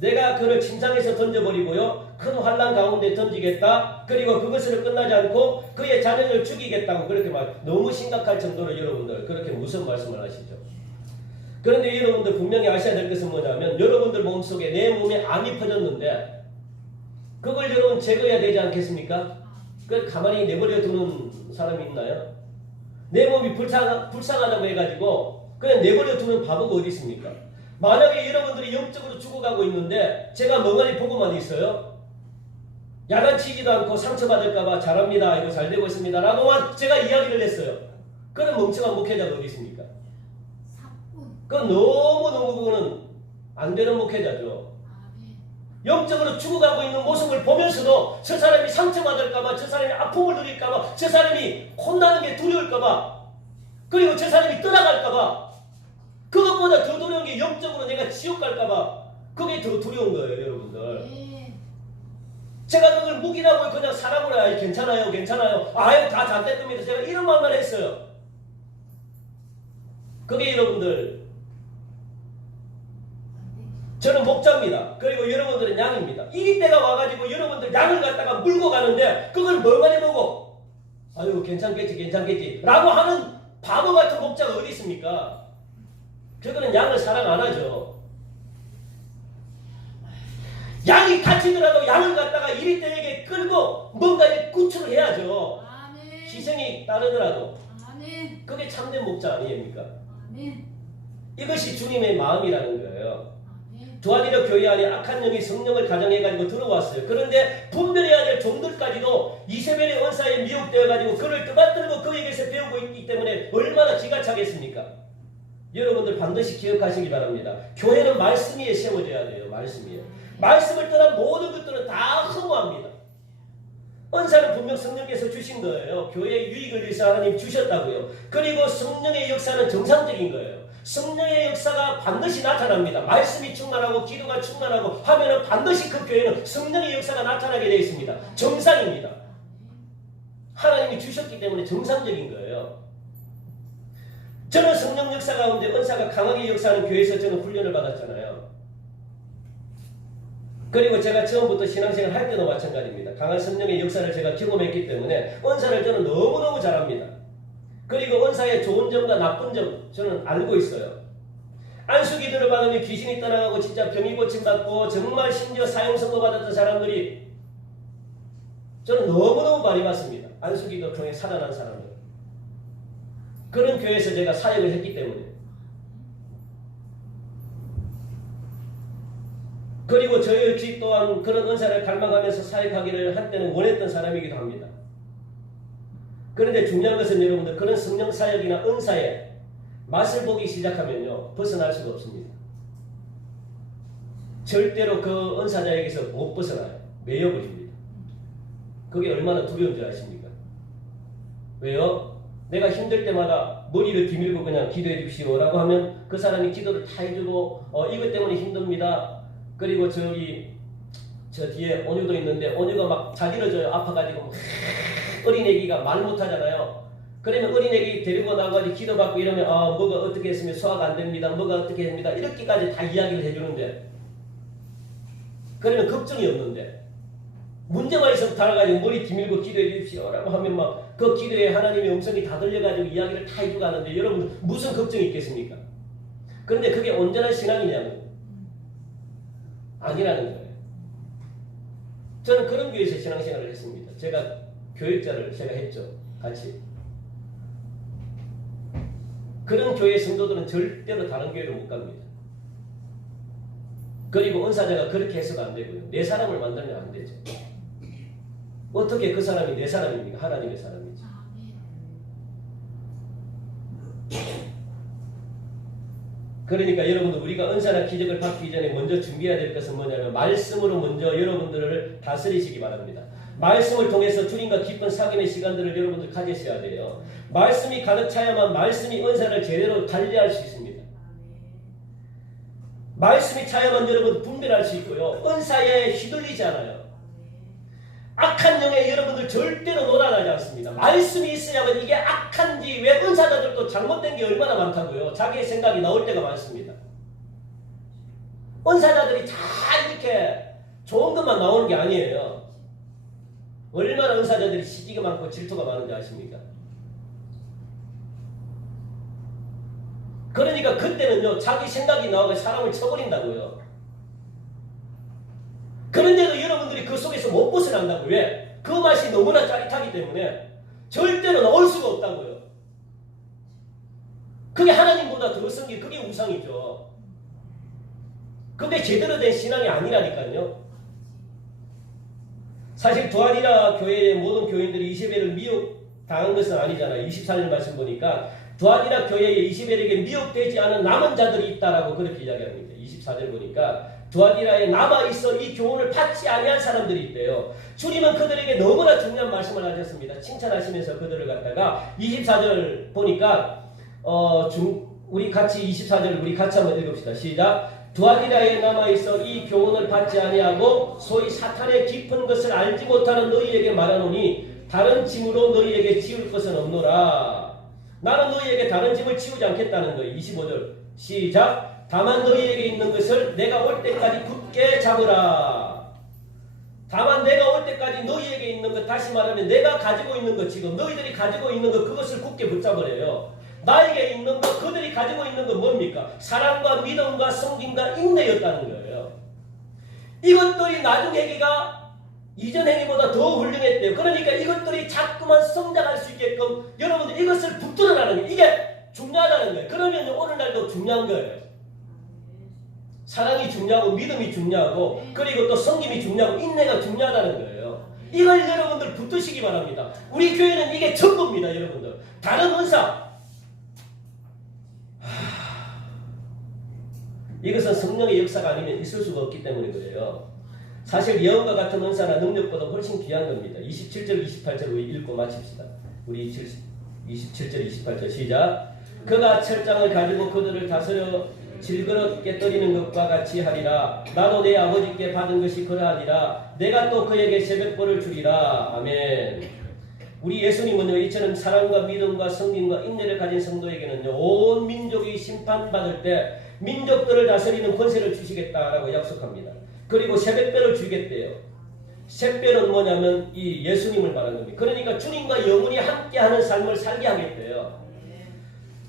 내가 그를 침상에서 던져버리고요 큰 환난 가운데 던지겠다. 그리고 그것으로 끝나지 않고 그의 자녀를 죽이겠다고 그렇게 너무 심각할 정도로 여러분들 그렇게 무슨 말씀을 하시죠. 그런데 여러분들 분명히 아셔야 될 것은 뭐냐면 여러분들 몸속에 내 몸에 암이 퍼졌는데 그걸 여러분 제거해야 되지 않겠습니까? 그걸 가만히 내버려 두는 사람이 있나요? 내 몸이 불쌍하다고 해가지고 그냥 내버려 두는 바보가 어디 있습니까? 만약에 여러분들이 영적으로 죽어가고 있는데 제가 멍하니 보고만 있어요? 야단치지도 않고 상처받을까봐 잘합니다. 이거 잘 되고 있습니다. 라고만 제가 이야기를 했어요. 그런 멍청한 목회자가 어디 있습니까? 그건 너무너무 그거는 안 되는 목회자죠. 영적으로 죽어가고 있는 모습을 보면서도 저 사람이 상처받을까봐, 저 사람이 아픔을 누릴까봐, 저 사람이 혼나는 게 두려울까봐, 그리고 저 사람이 떠나갈까봐, 그것보다 더 두려운 게 영적으로 내가 지옥 갈까봐, 그게 더 두려운 거예요, 여러분들. 제가 그걸 묵이라고 그냥 사람으로 괜찮아요, 괜찮아요, 아유 다 잘될 겁니다, 제가 이런 말만 했어요. 그게 여러분들, 저는 목자입니다. 그리고 여러분들은 양입니다. 이리 때가 와가지고 여러분들 양을 갖다가 물고 가는데 그걸 멍하니 보고 아유 괜찮겠지 괜찮겠지 라고 하는 바보 같은 목자가 어디 있습니까? 그거는 양을 사랑 안 하죠. 양이 다치더라도 양을 갖다가 이리 때에게 끌고 뭔가 구출을 해야죠. 아멘. 희생이 따르더라도. 아멘. 그게 참된 목자 아니입니까? 아멘. 이것이 주님의 마음이라는 거예요. 아멘. 두아디라 교회 안에 악한 영이 성령을 가정해가지고 들어왔어요. 그런데 분별해야 될 종들까지도 이세벨의 언사에 미혹되어가지고 그를 떠받들고 그에게서 배우고 있기 때문에 얼마나 기가 차겠습니까? 여러분들 반드시 기억하시기 바랍니다. 교회는 말씀 위에 세워져야 돼요. 말씀 위에. 말씀을 떠난 모든 것들은 다 허무합니다. 은사는 분명 성령께서 주신 거예요. 교회의 유익을 위해서 하나님 주셨다고요. 그리고 성령의 역사는 정상적인 거예요. 성령의 역사가 반드시 나타납니다. 말씀이 충만하고 기도가 충만하고 하면은 반드시 그 교회는 성령의 역사가 나타나게 되어 있습니다. 정상입니다. 하나님이 주셨기 때문에 정상적인 거예요. 저는 성령 역사 가운데 은사가 강하게 역사하는 교회에서 저는 훈련을 받았잖아요. 그리고 제가 처음부터 신앙생활 할 때도 마찬가지입니다. 강한 성령의 역사를 제가 경험했기 때문에 은사를 저는 너무너무 잘합니다. 그리고 은사의 좋은 점과 나쁜 점 저는 알고 있어요. 안수기도를 받으면 귀신이 떠나가고 진짜 병이 고침받고 정말 심지어 사형선고 받았던 사람들이 저는 너무너무 많이 봤습니다. 안수기도 통해 살아난 사람들. 그런 교회에서 제가 사역을 했기 때문에. 그리고 저 역시 또한 그런 은사를 갈망하면서 사역하기를 한때는 원했던 사람이기도 합니다. 그런데 중요한 것은 여러분들 그런 성령 사역이나 은사에 맛을 보기 시작하면요 벗어날 수가 없습니다. 절대로 그 은사자에게서 못 벗어나요. 매여버립니다. 그게 얼마나 두려운 줄 아십니까? 왜요? 내가 힘들 때마다 머리를 뒤밀고 그냥 기도해 주십시오 라고 하면 그 사람이 기도를 다 해주고 이것 때문에 힘듭니다. 그리고 저 뒤에 온유도 있는데 온유가 막 자기러져요. 아파가지고 어린애기가 말 못하잖아요. 그러면 어린애기 데리고 나가지고 기도받고 이러면 뭐가 어떻게 했으면 소화가 안 됩니다. 뭐가 어떻게 됩니다. 이렇게까지 다 이야기를 해주는데 그러면 걱정이 없는데 문제가 있어서 달아가지고 머리 뒤밀고 기도해 주십시오 라고 하면 막 그 기도에 하나님의 음성이 다 들려가지고 이야기를 다 해주고 하는데 여러분 무슨 걱정이 있겠습니까? 그런데 그게 온전한 신앙이냐면 아니라는 거예요. 저는 그런 교회에서 신앙생활을 했습니다. 제가 교육자를 제가 했죠. 같이. 그런 교회 성도들은 절대로 다른 교회로 못 갑니다. 그리고 은사자가 그렇게 해서가 안 되고요. 내 사람을 만들면 안 되죠. 어떻게 그 사람이 내 사람입니까? 하나님의 사람이죠. 그러니까 여러분들 우리가 은사나 기적을 받기 전에 먼저 준비해야 될 것은 뭐냐면 말씀으로 먼저 여러분들을 다스리시기 바랍니다. 말씀을 통해서 주님과 깊은 사귐의 시간들을 여러분들 가지셔야 돼요. 말씀이 가득 차야만 말씀이 은사를 제대로 관리할 수 있습니다. 말씀이 차야만 여러분 분별할 수 있고요. 은사에 휘둘리지 않아요. 악한 영에 여러분들 절대로 놀아나지 않습니다. 말씀이 있어야만 이게 악한지 왜 은사자들도 잘못된 게 얼마나 많다고요. 자기의 생각이 나올 때가 많습니다. 은사자들이 다 이렇게 좋은 것만 나오는 게 아니에요. 얼마나 은사자들이 시기가 많고 질투가 많은지 아십니까? 그러니까 그때는요 자기 생각이 나오고 사람을 쳐버린다고요. 그런데도 여러분들이 그 속에서 못 벗어난다고요. 왜? 그 맛이 너무나 짜릿하기 때문에 절대로 나올 수가 없다고요. 그게 하나님보다 더 성기, 그게 우상이죠. 그게 제대로 된 신앙이 아니라니까요. 사실 두아디라 교회의 모든 교인들이 이세벨을 미혹당한 것은 아니잖아요. 24절 말씀 보니까 두아디라 교회에 이세벨에게 미혹되지 않은 남은 자들이 있다라고 그렇게 이야기합니다. 24절 보니까 두아디라에 남아있어 이 교훈을 받지 아니한 사람들이 있대요. 주님은 그들에게 너무나 중요한 말씀을 하셨습니다. 칭찬하시면서 그들을 갖다가 24절 보니까 우리 같이 24절 우리 같이 한번 읽읍시다. 시작. 두아디라에 남아있어 이 교훈을 받지 아니하고 소위 사탄의 깊은 것을 알지 못하는 너희에게 말하노니 다른 짐으로 너희에게 지울 것은 없노라. 나는 너희에게 다른 짐을 지우지 않겠다는 거예요. 25절 시작. 다만 너희에게 있는 것을 내가 올 때까지 굳게 잡으라. 다만 내가 올 때까지 너희에게 있는 것, 다시 말하면 내가 가지고 있는 것, 지금 너희들이 가지고 있는 것, 그것을 굳게 붙잡으래요. 나에게 있는 것, 그들이 가지고 있는 건 뭡니까? 사랑과 믿음과 섬김과 인내였다는 거예요. 이것들이 나중 행위가 이전 행위보다 더 훌륭했대요. 그러니까 이것들이 자꾸만 성장할 수 있게끔 여러분들 이것을 붙들어라는 게 이게 중요하다는 거예요. 그러면 오늘날도 중요한 거예요. 사랑이 중요하고 믿음이 중요하고 그리고 또 섬김이 중요하고 인내가 중요하다는 거예요. 이걸 여러분들 붙드시기 바랍니다. 우리 교회는 이게 전부입니다. 여러분들. 다른 은사 이것은 성령의 역사가 아니면 있을 수가 없기 때문에 그래요. 사실 예언과 같은 은사나 능력보다 훨씬 귀한 겁니다. 27절 28절 우리 읽고 마칩시다. 우리 27절 28절 시작. 그가 철장을 가지고 그들을 다스려 질그릇 깨뜨리는 것과 같이 하리라. 나도 내 아버지께 받은 것이 그러하니라. 내가 또 그에게 새벽벌을 주리라. 아멘. 우리 예수님은요, 이처럼 사랑과 믿음과 성김과 인내를 가진 성도에게는요, 온 민족이 심판받을 때 민족들을 다스리는 권세를 주시겠다라고 약속합니다. 그리고 새벽별을 주겠대요. 새별은 뭐냐면 이 예수님을 말하는 겁니다. 그러니까 주님과 영원히 함께하는 삶을 살게 하겠대요.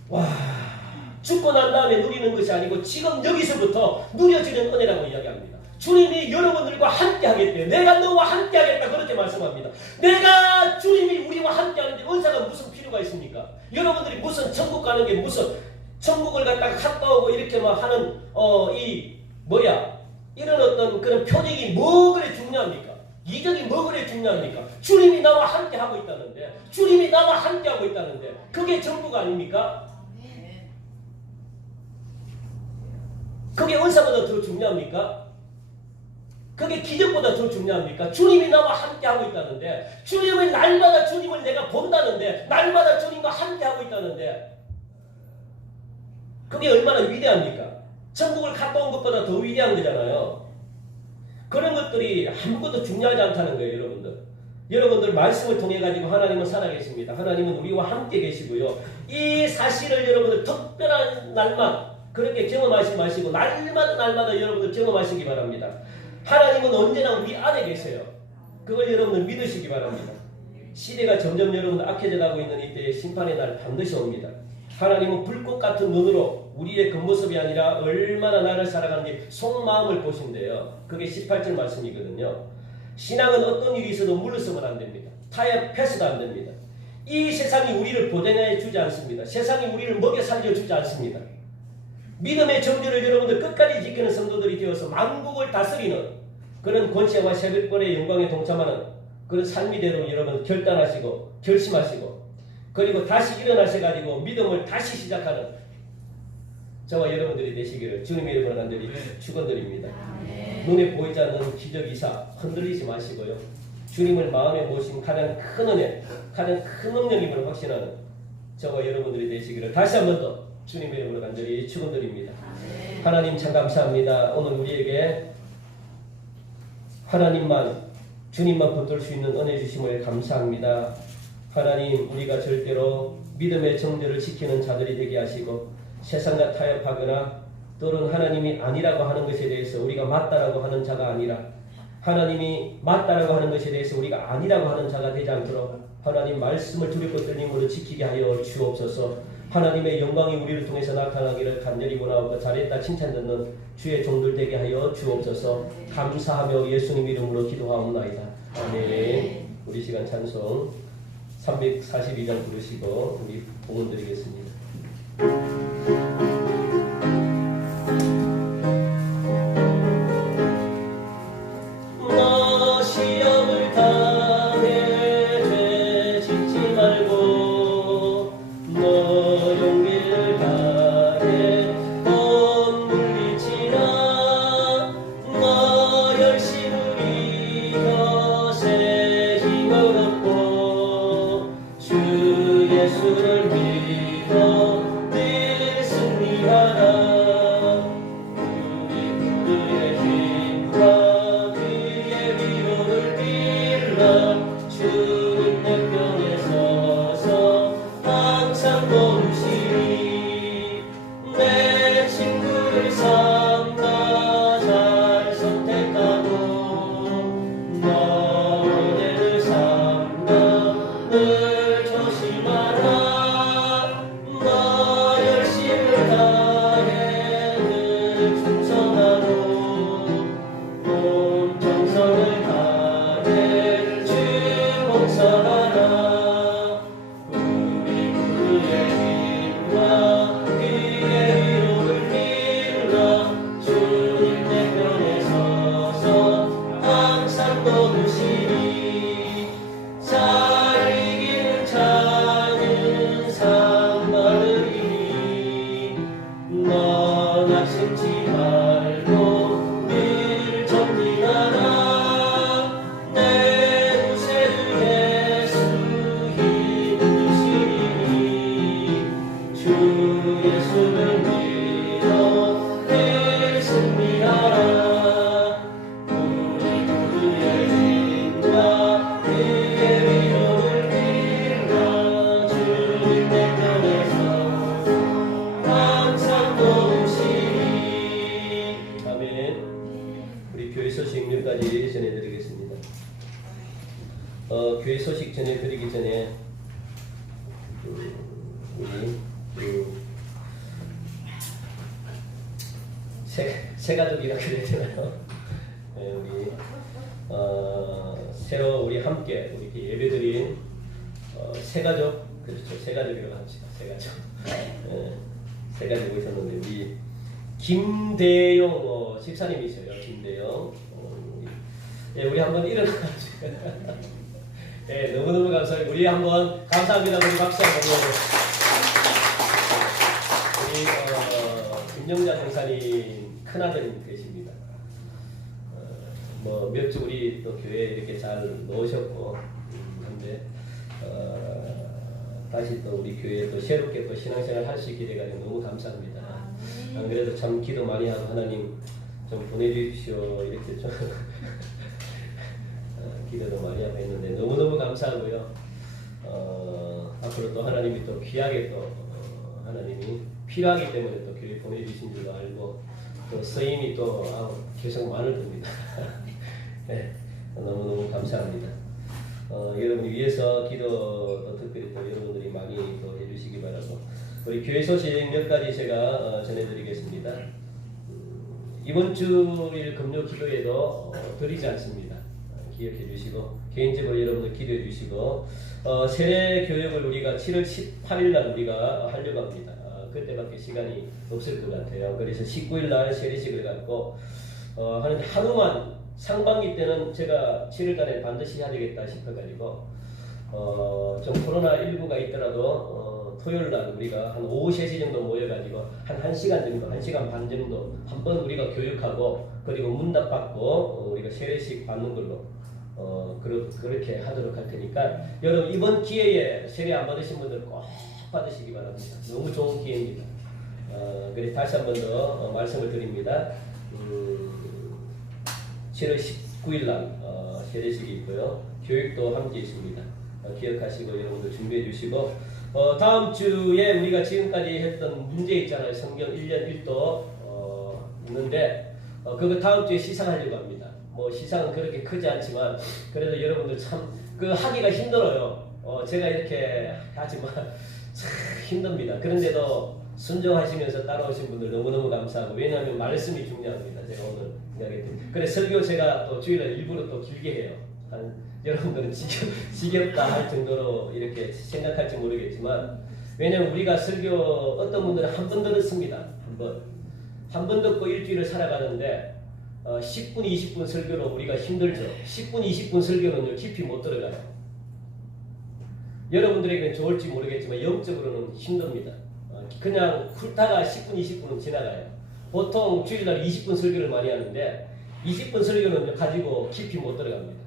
와, 죽고 난 다음에 누리는 것이 아니고 지금 여기서부터 누려지는 은혜라고 이야기합니다. 주님이 여러분들과 함께 하겠대요. 내가 너와 함께 하겠다 그렇게 말씀합니다. 내가 주님이 우리와 함께 하는데 은사가 무슨 필요가 있습니까? 여러분들이 무슨 천국 가는 게 무슨 천국을 갖다가 갔다 오고 이렇게 막 하는 이런 어떤 그런 표적이 뭐 그래 중요합니까? 이적이 뭐 그래 중요합니까? 주님이 나와 함께 하고 있다는데, 주님이 나와 함께 하고 있다는데 그게 전부가 아닙니까? 그게 은사보다 더 중요합니까? 그게 기적보다 더 중요합니까? 주님이 나와 함께 하고 있다는데, 주님을 날마다 주님을 내가 본다는데, 날마다 주님과 함께 하고 있다는데, 그게 얼마나 위대합니까? 천국을 갔다 온 것보다 더 위대한 거잖아요. 그런 것들이 아무것도 중요하지 않다는 거예요, 여러분들. 여러분들 말씀을 통해 가지고 하나님은 살아계십니다. 하나님은 우리와 함께 계시고요. 이 사실을 여러분들 특별한 날만 그렇게 경험하지 마시고 날마다 여러분들 경험하시기 바랍니다. 하나님은 언제나 우리 안에 계세요. 그걸 여러분들 믿으시기 바랍니다. 시대가 점점 여러분들 악해져 가고 있는 이때에 심판의 날 반드시 옵니다. 하나님은 불꽃 같은 눈으로 우리의 겉모습이 아니라 얼마나 나를 사랑하는지 속마음을 보신대요. 그게 18절 말씀이거든요. 신앙은 어떤 일이 있어도 물러서면 안 됩니다. 타협해서도 안 됩니다. 이 세상이 우리를 보존해 주지 않습니다. 세상이 우리를 먹여 살려주지 않습니다. 믿음의 정죄를 여러분들 끝까지 지키는 성도들이 되어서 만국을 다스리는 그런 권세와 새벽벌의 영광에 동참하는 그런 삶이대로 여러분 결단하시고 결심하시고 그리고 다시 일어나셔가지고 믿음을 다시 시작하는 저와 여러분들이 되시기를 주님의 이름으로 간절히 축원드립니다. 눈에 보이지 않는 기적이사 흔들리지 마시고요. 주님을 마음에 모신 가장 큰 은혜, 가장 큰 능력임을 확신하는 저와 여러분들이 되시기를 다시 한 번 더 주님의 이름으로 간절히 축원드립니다. 하나님 참 감사합니다. 오늘 우리에게 하나님만 주님만 붙들 수 있는 은혜 주심을 감사합니다. 하나님 우리가 절대로 믿음의 정죄를 지키는 자들이 되게 하시고 세상과 타협하거나 또는 하나님이 아니라고 하는 것에 대해서 우리가 맞다라고 하는 자가 아니라 하나님이 맞다라고 하는 것에 대해서 우리가 아니라고 하는 자가 되지 않도록 하나님 말씀을 두렵고 떨림으로 지키게 하여 주옵소서. 하나님의 영광이 우리를 통해서 나타나기를 간절히 원하고 잘했다 칭찬 듣는 주의 종들 되게 하여 주옵소서. 감사하며 예수님 이름으로 기도하옵나이다. 아멘. 우리 시간 찬송 342장 부르시고 우리 봉헌 드리겠습니다. 너 시험을 당해 죄 짓지 말고 너 용기를 다해 돈 물리치라 항상 넘으시니 잘 이길 자는 상 받으리니 너 낙심치 말고 늘 전진하라 내 구세주 예수 힘주시니 주 예수를 믿어 늘 승리하라 우리 모두의 힘과 그의 위로를 빌라 주님 내 편에서 항상 도우시니 아멘. 우리 교회 소식 몇 가지 전해드리겠습니다. 교회 소식 전해드리기 전에 우리 새 가족이라 그래야 되나요? 네, 우리 새로 우리 함께 우리 이렇게 예배드린 새 가족, 그렇죠, 새 가족이라고 합시다. 새 가족. 새 가족 오셨는데 우리 김대영 집사님이세요. 김대영. 우리 한번 일어나가지고 너무너무 감사해요. 우리 한번 감사합니다. 우리 박수 한번 우리 김영자 전사님 큰아드님 계십니다. 몇 주 우리 또 교회에 이렇게 잘 놓으셨고 근데 다시 또 우리 교회에 또 새롭게 또 신앙생활 할 수 있게 돼가지고 너무 감사합니다. 안 그래도 참 기도 많이 하고 하나님 좀 보내주십시오 이렇게 좀 기도도 많이 하고 했는데 너무너무 감사하고요. 앞으로 또 하나님이 또 귀하게 또 하나님이 필요하기 때문에 또 교회 보내주신 줄도 알고 또 쓰임이 또 계속 많을 겁니다. 네, 너무너무 감사합니다. 여러분 위해서 기도도 특별히 또 여러분들이 많이 또 해주시기 바라고 우리 교회 소식 몇 가지 제가 전해드리겠습니다. 이번 주일 금요 기도에도 드리지 않습니다. 기억해 주시고 개인적으로 여러분들 기도해 주시고 세례 교육을 우리가 7월 18일 날 우리가 하려고 합니다. 그때밖에 시간이 없을 것 같아요. 그래서 19일 날 세례식을 갖고 하는데 하루만 상반기 때는 제가 7월 달에 반드시 해야 되겠다 싶어가지고 좀 코로나19가 있더라도 토요일 날 우리가 한 오후 3시 정도 모여가지고 한 1시간 정도, 1시간 반 정도 한번 우리가 교육하고 그리고 문답 받고 우리가 세례식 받는 걸로 그렇게 하도록 할 테니까 여러분 이번 기회에 세례 안 받으신 분들 꼭 받으시기 바랍니다. 너무 좋은 기회입니다. 그래서 다시 한 번 더 말씀을 드립니다. 7월 19일 날 세례식이 있고요. 교육도 함께 있습니다. 기억하시고 여러분들 준비해 주시고 다음 주에 우리가 지금까지 했던 문제 있잖아요. 성경 1년 1도 있는데 그거 다음 주에 시상하려고 합니다. 시상은 그렇게 크지 않지만 그래도 여러분들 참 하기가 힘들어요. 제가 이렇게 하지만 참 힘듭니다. 그런데도 순종하시면서 따라오신 분들 너무너무 감사하고 왜냐하면 말씀이 중요합니다. 제가 오늘 이야기했더니 그래서 설교 제가 또 주일날 일부러 또 길게 해요. 여러분들은 지겹다 할 정도로 이렇게 생각할지 모르겠지만 왜냐하면 우리가 설교 어떤 분들은 한 번 들었습니다. 한 번 듣고 일주일을 살아가는데 10분 20분 설교로 우리가 힘들죠. 10분 20분 설교는 깊이 못 들어가요. 여러분들에게는 좋을지 모르겠지만 영적으로는 힘듭니다. 그냥 훑다가 10분 20분은 지나가요. 보통 주일날 20분 설교를 많이 하는데 20분 설교는 가지고 깊이 못 들어갑니다.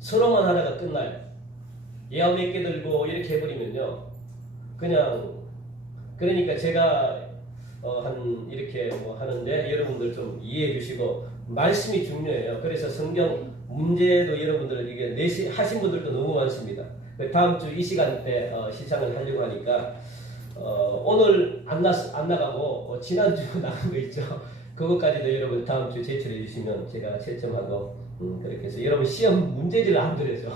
서로만 하다가 끝나요. 예화 몇 개 들고 이렇게 해버리면요. 그러니까 제가 이렇게 하는데 여러분들 좀 이해해 주시고 말씀이 중요해요. 그래서 성경 문제도 여러분들 이게 하신 분들도 너무 많습니다. 다음 주 이 시간 때 시상을 하려고 하니까 오늘 안 나가고 지난주 나간 거 있죠. 그것까지도 여러분 다음 주 제출해 주시면 제가 채점하고 그렇게 해서 여러분 시험 문제지를 안 드려죠.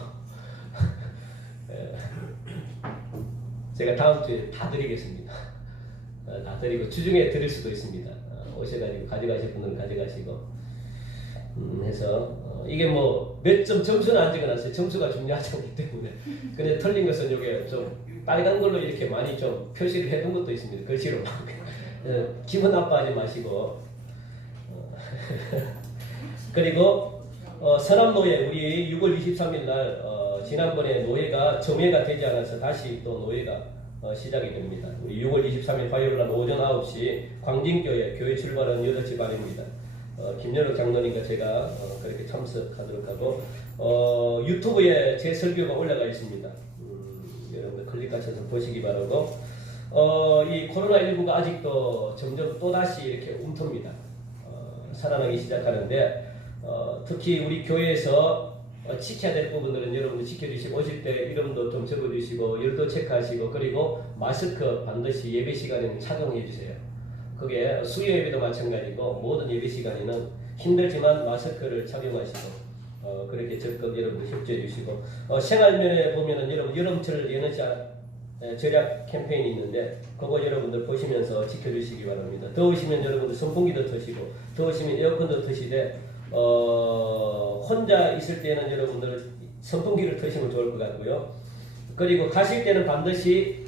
제가 다음 주에 다 드리겠습니다. 다 드리고 주중에 드릴 수도 있습니다. 오셔가지고 가져가실 분들은 가져가시고 해서 이게 몇 점 점수는 안 적어놨어요. 점수가 중요하지 않기 때문에. 근데 틀린 것은 여기 좀 빨간 걸로 이렇게 많이 좀 표시를 해둔 것도 있습니다. 글씨로. 기분 나빠하지 마시고. 그리고 서남노예 우리 6월 23일 날 지난번에 노예가 정회가 되지 않아서 다시 또 노예가 시작이 됩니다. 우리 6월 23일 화요일 날 오전 9시 광진교회 교회 출발은 8시 반입니다. 김연욱 장로님과 제가 그렇게 참석하도록 하고 유튜브에 제 설교가 올라가 있습니다. 여러분들 클릭하셔서 보시기 바라고 이 코로나19가 아직도 점점 또다시 이렇게 움텡니다. 살아나기 시작하는데 특히 우리 교회에서 지켜야 될 부분들은 여러분들 지켜주시고 오실 때 이름도 좀 적어주시고 열도 체크하시고 그리고 마스크 반드시 예배 시간에는 착용해 주세요. 그게 수요 예배도 마찬가지고 모든 예배 시간에는 힘들지만 마스크를 착용하시고 그렇게 적극 여러분들 협조해 주시고 생활면에 보면은 여러분 여름철 에너지 절약 캠페인이 있는데 그거 여러분들 보시면서 지켜주시기 바랍니다. 더우시면 여러분들 선풍기도 트시고 더우시면 에어컨도 트시되 혼자 있을 때는 여러분들 선풍기를 트시면 좋을 것 같고요. 그리고 가실 때는 반드시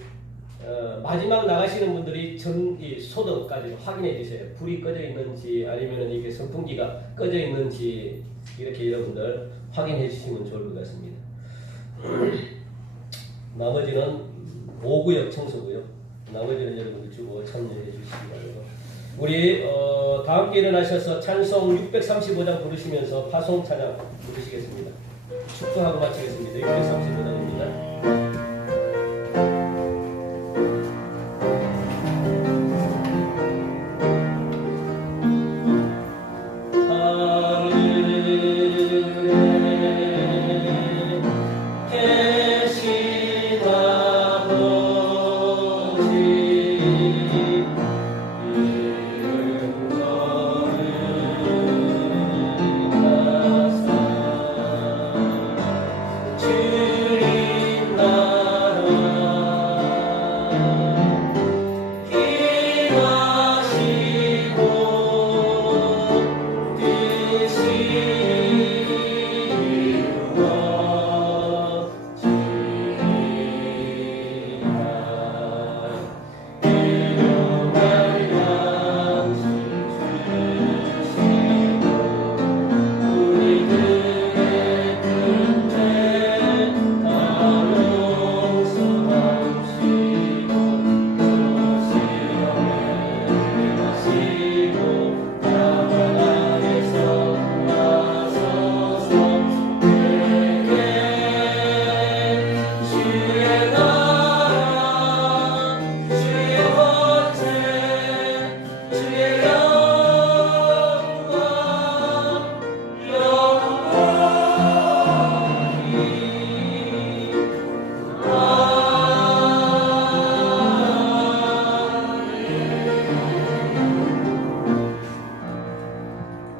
마지막 나가시는 분들이 전기 소등까지 확인해 주세요. 불이 꺼져 있는지 아니면 이게 선풍기가 꺼져 있는지 이렇게 여러분들 확인해 주시면 좋을 것 같습니다. 나머지는 5구역 청소고요. 나머지는 여러분들 주고 참여해 주시기 바랍니다. 우리 다 함께 일어나셔서 찬송 635장 부르시면서 파송 찬양 부르시겠습니다. 축도하고 마치겠습니다. 635장입니다.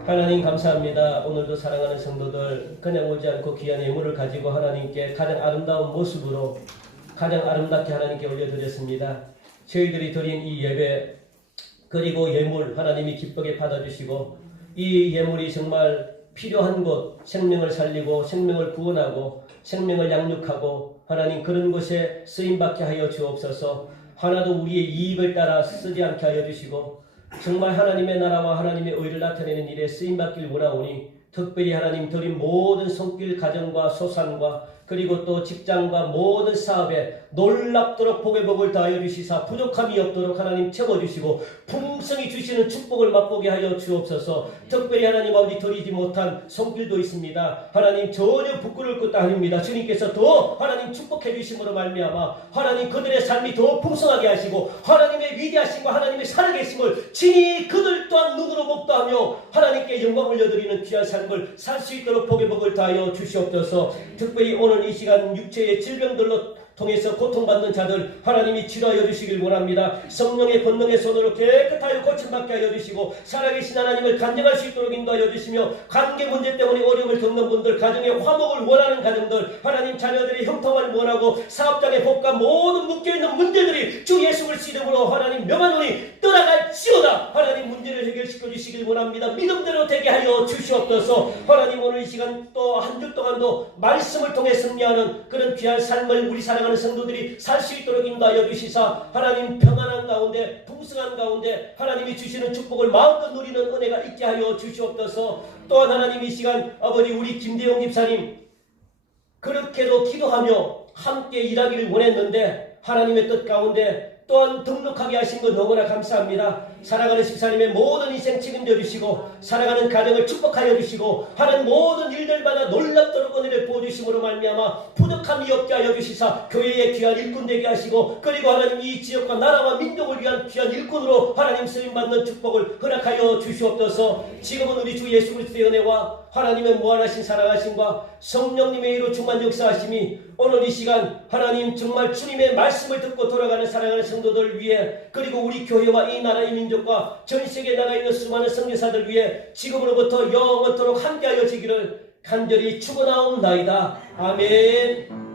하나님 감사합니다. 오늘도 사랑하는 성도들 그냥 오지 않고 귀한 예물을 가지고 하나님께 가장 아름다운 모습으로 가장 아름답게 하나님께 올려드렸습니다. 저희들이 드린 이 예배 그리고 예물 하나님이 기쁘게 받아주시고 이 예물이 정말 필요한 곳 생명을 살리고 생명을 구원하고 생명을 양육하고 하나님 그런 곳에 쓰임받게 하여 주옵소서. 하나도 우리의 이익을 따라 쓰지 않게 하여 주시고 정말 하나님의 나라와 하나님의 의를 나타내는 일에 쓰임받길 원하오니 특별히 하나님 드린 모든 손길 가정과 소산과 그리고 또 직장과 모든 사업에 놀랍도록 복의 복을 다하여 주시사 부족함이 없도록 하나님 채워주시고 풍성히 주시는 축복을 맛보게 하여 주옵소서. 특별히 하나님 아버지 드리지 못한 손길도 있습니다. 하나님 전혀 부끄러울 것도 아닙니다. 주님께서 더 하나님 축복해 주심으로 말미암아 하나님 그들의 삶이 더 풍성하게 하시고 하나님의 위대하심과 하나님의 살아계심을 친히 그들 또한 누구로 목도하며 하나님께 영광 올려드리는 귀한 삶을 살 수 있도록 복의 복을 다하여 주시옵소서. 특별히 오늘 이 시간 육체의 질병들로 통해서 고통받는 자들 하나님이 치료하여 주시길 원합니다. 성령의 권능의 손으로 깨끗하여 고침받게 하여 주시고 살아계신 하나님을 간증할 수 있도록 인도하여 주시며 관계 문제 때문에 어려움을 겪는 분들 가정의 화목을 원하는 가정들 하나님 자녀들의 형통을 원하고 사업장의 복과 모든 묶여있는 문제들이 주 예수 그리스도 이름으로 하나님 명하노니 떠나갈지어다. 하나님 문제를 해결시켜 주시길 원합니다. 믿음대로 되게 하여 주시옵소서. 하나님 오늘 이 시간 또 한 주 동안도 말씀을 통해 승리하는 그런 귀한 삶을 우리 사랑 사랑하는 성도들이 살 수 있도록 인도하여 주시사 하나님 평안한 가운데 풍성한 가운데 하나님이 주시는 축복을 마음껏 누리는 은혜가 있게 하여 주시옵소서. 또한 하나님 이 시간 아버지 우리 김대용 집사님 그렇게도 기도하며 함께 일하기를 원했는데 하나님의 뜻 가운데 또한 등록하게 하신 것 너무나 감사합니다. 살아가는 집사님의 모든 인생 책임져 주시고 살아가는 가정을 축복하여 주시고 하는 모든 일들마다 놀랍도록 은혜를 부어주심으로 말미암아 부족함이 없게 하여 주시사 교회의 귀한 일꾼 되게 하시고 그리고 하나님 이 지역과 나라와 민족을 위한 귀한 일꾼으로 하나님 쓰임받는 축복을 허락하여 주시옵소서. 지금은 우리 주 예수 그리스도의 은혜와 하나님의 무한하신 사랑하심과 성령님의 이로 충만 역사하심이 오늘 이 시간 하나님 정말 주님의 말씀을 듣고 돌아가는 사랑하는 성도들 위해 그리고 우리 교회와 이 나라의 민족과 전 세계에 나가 있는 수많은 선교사들 위해 지금으로부터 영원토록 함께하여 지기를 간절히 축원하옵나이다. 아멘.